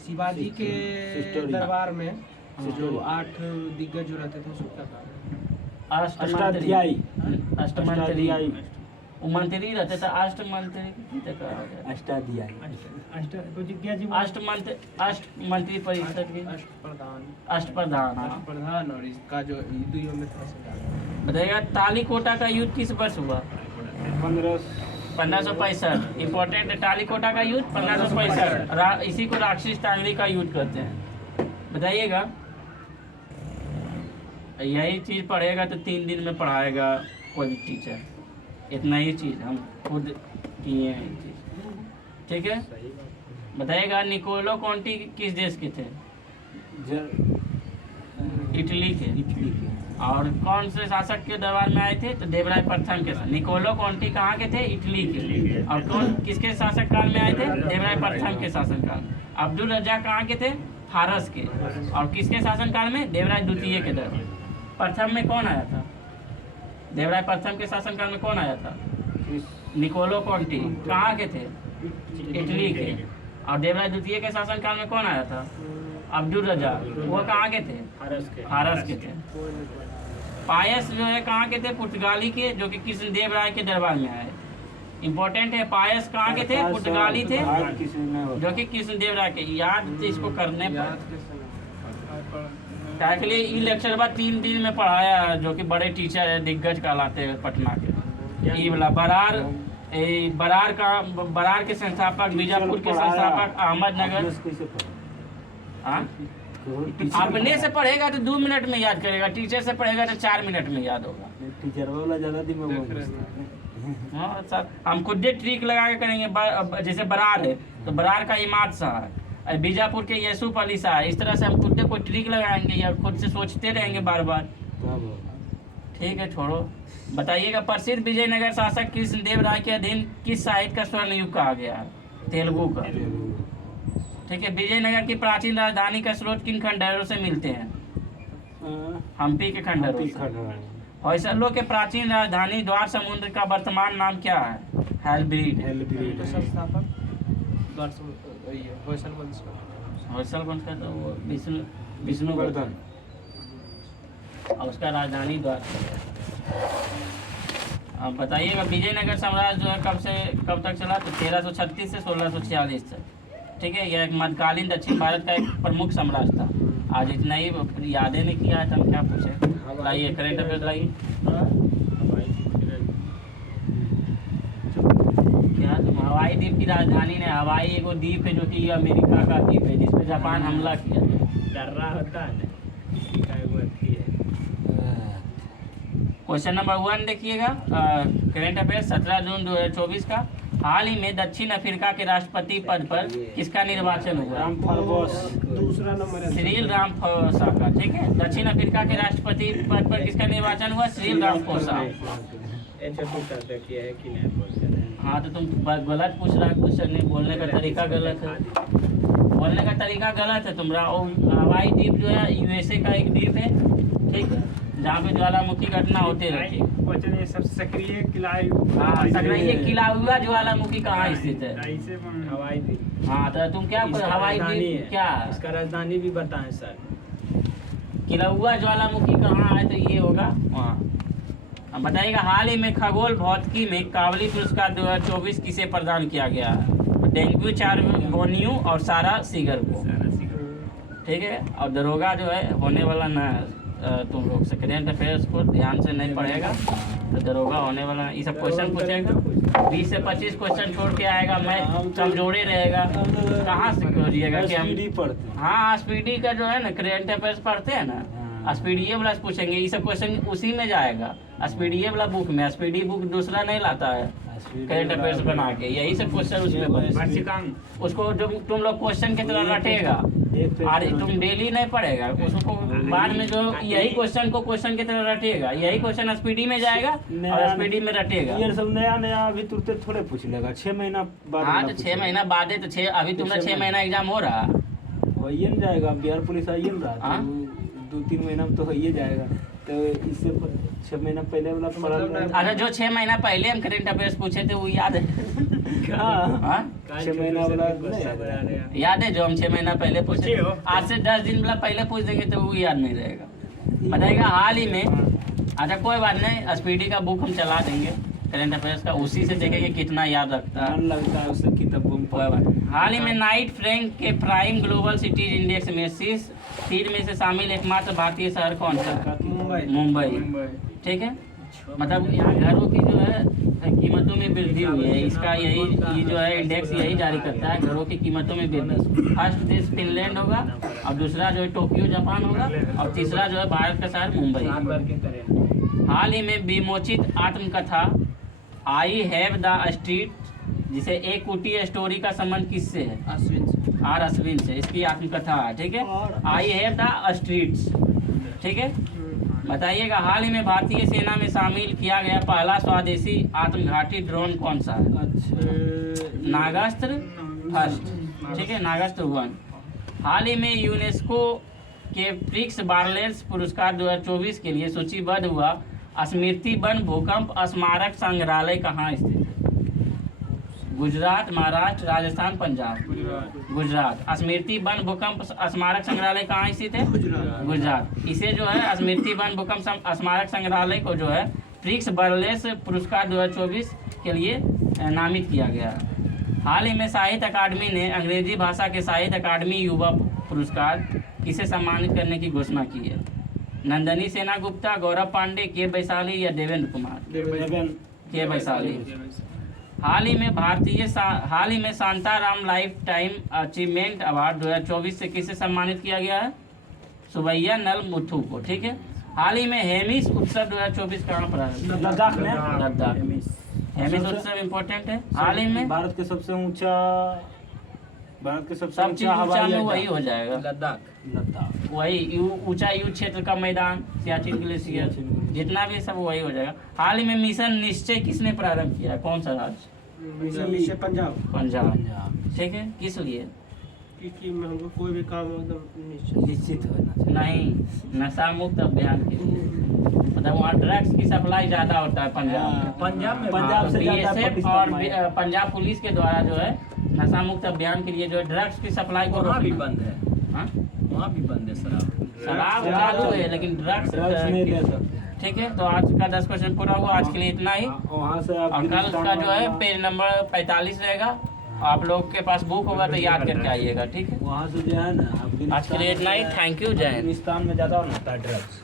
शिवाजी के दरबार में जो 8 दिग्गज जो रहते थे उसको क्या कहा? अष्टमंत्री मंत्री रहते थे, अष्टमंत्री अष्टमंत्री परिषद के अष्टप्रधान। प्रधान, और इसका जो युद्ध में बताइएगा तालीकोटा का युद्ध किस वर्ष हुआ? 1565। इम्पोर्टेंट है, तालीकोटा का युद्ध 1565। इसी को राक्षसी तांगरी का युद्ध कहते हैं। बताइएगा यही चीज़ पढ़ेगा तो 3 दिन में पढ़ाएगा कोई भी टीचर। इतना ही चीज़ हम खुद किए हैं ये चीज़, ठीक है। बताइएगा निकोलो कॉन्टी किस देश के थे? इटली के। और कौन से शासक के दरबार में आए थे? तो देवराय प्रथम के साथ। निकोलो कॉन्टी कहाँ के थे? इटली के। और कौन किसके शासक काल में आए थे? देवराय प्रथम के शासनकाल में। अब्दुल रज्जाक कहाँ के थे? फारस के। और किसके शासनकाल में? देवराय द्वितीय के दरबार। प्रथम में कौन आया था? देवराय प्रथम के शासनकाल में कौन आया था? निकोलो कॉन्टी। कहाँ के थे? इटली के। और देवराय द्वितीय के शासनकाल में कौन आया था? अब्दुल रज्जाक। वो कहाँ के थे? फारस के थे। पायस जो है कहाँ के थे? पुर्तगाली के, जो कि कृष्णदेव राय के दरबार में आए। इम्पोर्टेंट है, पायस कहाँ के थे? पुर्तगाली थे, जो कि कृष्णदेव राय के। याद इसको करने क्या के लिए ये लेक्चर बाद 3 दिन में पढ़ाया, जो कि बड़े टीचर है, दिग्गज कहलाते हैं पटना के। ये वाला बरार बरार के संस्थापक, बीजापुर के संस्थापक अहमदनगर। कैसे पढ़ा? हाँ टीचर अपने से पढ़ेगा तो 2 मिनट में याद करेगा, टीचर से पढ़ेगा तो 4 मिनट में याद होगा। टीचर वाला ज्यादा दिमाग में हाँ सर, हम खुद ट्रिक लगा के करेंगे। जैसे बरार है तो बरार का इमाद शाह है, बीजापुर के यूसुफ अली शाह है। इस तरह से हम खुद कोई ट्रिक लगाएंगे या खुद से सोचते रहेंगे बार बार। ठीक है, छोड़ो। बताइएगा, प्रसिद्ध विजयनगर शासक कृष्णदेव राय के अधीन किस साहित्य का स्वर्ण युग कहा गया है? तेलुगु का। ठीक है, विजयनगर की प्राचीन राजधानी का स्रोत किन खंडहरों से मिलते हैं? हम्पी के खंडहरों से। होयसलों के प्राचीन राजधानी द्वार समुद्र का वर्तमान नाम क्या है? हेलब्रिड। होयसल वंश का तो वो विष्णुवर्धन, और उसका राजधानी द्वार। अब बताइएगा, विजयनगर साम्राज्य जो है कब तक चला? तो 1336 से 1646 तक। ठीक है, यह एक मध्यकालीन दक्षिण भारत का एक प्रमुख साम्राज्य था। आज इतना ही, यादें नहीं किया है तो हम क्या पूछे। लाइए करेंट अफेयर लाइए। क्या तुम हवाई द्वीप की राजधानी ने? हवाई एगो द्वीप है जो कि अमेरिका का द्वीप है जिसपे जापान हमला किया। डर्रा होता है ना, क्वेश्चन नंबर 1 देखिएगा, करेंट अफेयर 17 जून 2024 का। हाल ही में दक्षिण अफ्रीका के राष्ट्रपति पद पर किसका निर्वाचन हुआ? दूसरा नंबर सिरिल रामाफोसा का। ठीक है, दक्षिण अफ्रीका के राष्ट्रपति पद पर किसका निर्वाचन हुआ? Cyril Ramaphosa. हाँ तो तुम गलत पूछ रहा है क्वेश्चन, नहीं बोलने का तरीका गलत है। बोलने का तरीका गलत है तुम्हारा। हवाई द्वीप जो है यूएसए का एक द्वीप है, ठीक है, जहाँ पे ज्वालामुखी घटना होते रहती है। क्वेश्चन ये सब सक्रिय किला। हाँ, सक्रिय किला हुआ ज्वालामुखी कहाँ स्थित है? हवाई द्वीप। हाँ तो तुम क्या हवाई द्वीप क्या? इसका राजधानी भी बताएं सर। किला हुआ ज्वालामुखी कहाँ है? तो ये होगा वहाँ। अब बताइएगा, हाल ही में खगोल भौतिकी में काबली पुरस्कार 2024 किसे प्रदान किया गया है? डेंगू चारगोनियू और सारा सीगर को। ठीक है, और दरोगा जो है होने वाला ना, तुम लोग से करेंट अफेयर्स को ध्यान से नहीं पढ़ेगा तो दरोगा होने वाला। ये सब क्वेश्चन पूछेगा, 20 से 25 क्वेश्चन छोड़ के आएगा। मैं कमजोरे रहेगा, कहाँ से करिएगा कि हम पढ़ते हैं। हाँ स्पीडी का जो है ना, करेंट अफेयर्स पढ़ते हैं ना, स्पीडीए वाला पूछेंगे। ये सब क्वेश्चन उसी में जाएगा, स्पीडीए वाला बुक में। स्पीडी बुक दूसरा नहीं लाता है करेंट अफेयर्स बना के, यही सब क्वेश्चन उसमें बने। उसको जो तुम लोग क्वेश्चन की तरह रटेगा, अरे तुम डेली नहीं पढ़ेगा उसको, बाद में जो यही क्वेश्चन को क्वेश्चन की तरह रटेगा, यही क्वेश्चन स्पीडी में जाएगा और स्पीडी में रटेगा। ये सब नया अभी तुरंत थोड़े पूछ लेगा, 6 महीना बाद। हाँ तो 6 महीना बाद है तो 6, अभी तुमने 6 महीना एग्जाम हो रहा होइए न जाएगा। बिहार पुलिस आइए न रहा, 2-3 महीना में तो होइए जाएगा। तो इससे 6 महीना पहले वाला पढ़ा। अच्छा, जो 6 महीना पहले हम करेंट अफेयर्स पूछे थे वो याद है? हाँ 6 महीना वाला याद है जो हम 6 महीना पहले पूछे? आज से 10 दिन वाला पहले पूछ देंगे तो वो याद नहीं रहेगा। बताइएगा, हाल ही में, अच्छा कोई बात नहीं, स्पीडी का बुक हम चला देंगे करेंट अफेयर्स का, उसी से देखेंगे कितना याद रखता है। लगता है उससे किताबों में। हाल ही में नाइट फ्रैंक के प्राइम ग्लोबल सिटीज इंडेक्स में शीर्ष 3 में से शामिल एकमात्र भारतीय शहर कौन सा? मुंबई। ठीक है, मतलब यहाँ घरों की जो है कीमतों में वृद्धि हुई है। इसका यही जो है इंडेक्स यही जारी करता है, घरों की कीमतों में वृद्धि। फर्स्ट देश फिनलैंड होगा, और दूसरा जो है टोक्यो जापान होगा, और तीसरा जो है भारत का शहर मुंबई। हाल ही में विमोचित आत्मकथा आई हैव द स्ट्रीट, जिसे एक कुटी स्टोरी का संबंध किससे है? अश्विन से। इसकी आत्मकथा है, ठीक है, आई हैव द स्ट्रीट्स। ठीक है, बताइएगा, हाल ही में भारतीय सेना में शामिल किया गया पहला स्वदेशी आत्मघाती ड्रोन कौन सा है? नागास्त्र फर्स्ट। ठीक है, नागास्त्र 1। हाल ही में यूनेस्को के प्रिक्स बार्लेस पुरस्कार 2024 के लिए सूचीबद्ध हुआ स्मृति वन भूकंप स्मारक संग्रहालय कहाँ स्थित है? गुजरात, महाराष्ट्र, राजस्थान, पंजाब। गुजरात। स्मृति वन भूकंप स्मारक संग्रहालय कहाँ स्थित है? गुजरात। इसे जो है स्मृति वन भूकंप स्मारक संग्रहालय को जो है प्रिक्स बार्लेस पुरस्कार 2024 के लिए नामित किया गया है। हाल ही में साहित्य अकादमी ने अंग्रेजी भाषा के साहित्य अकादमी युवा पुरस्कार किसे सम्मानित करने की घोषणा की है? नंदनी सेना गुप्ता, गौरव पांडे, के वैशाली या देवेंद्र कुमार? के वैशाली। हाल ही में Shantaram life time achievement award 2024 से किसे सम्मानित किया गया है? सुबैया नल मुथु को। ठीक है। हाल ही में हेमिस उत्सव 2024 कहाँ पर है? लद्दाख में। लद्दाख। हेमिस उत्सव इम्पोर्टेंट है। हाल ही में भारत के सबसे ऊंचा सब चीज ऊंचा में वही हो जाएगा। लद्दाख। वही ऊंचा युद्ध क्षेत्र का मैदान, सियाचिन ग्लेशियर, जितना भी सब वही हो जाएगा। हाल ही में मिशन निश्चय किसने प्रारंभ किया है? कौन सा राज्य? पंजाब। पंजाब। ठीक है। किस लिए? क्योंकि हमको कोई भी काम एकदम निश्चित होना। नहीं, नशा मुक्त अभियान के लिए। मतलब वहाँ ड्रग्स की सप्लाई ज्यादा होता है पंजाब में। पंजाब से ज्यादा BSF और पंजाब पुलिस के द्वारा जो है नशा मुक्त अभियान के लिए जो है ड्रग्स की सप्लाई को वहाँ भी रोकना। बंद है। हाँ? वहाँ भी बंद है शराब चालू है लेकिन ड्रग्स नहीं ले सकते। ठीक है। तो आज का 10 क्वेश्चन पूरा हुआ। आज के लिए इतना ही। वहाँ से आप और कल का जो है पेज नंबर 45 रहेगा। आप लोग के पास बुक होगा तो याद करके आइएगा। ठीक है। वहाँ से जो है ना आज के लिए इतना ही। Thank you. जय हिंद। अफगानिस्तान में ज्यादा होता है ड्रग्स।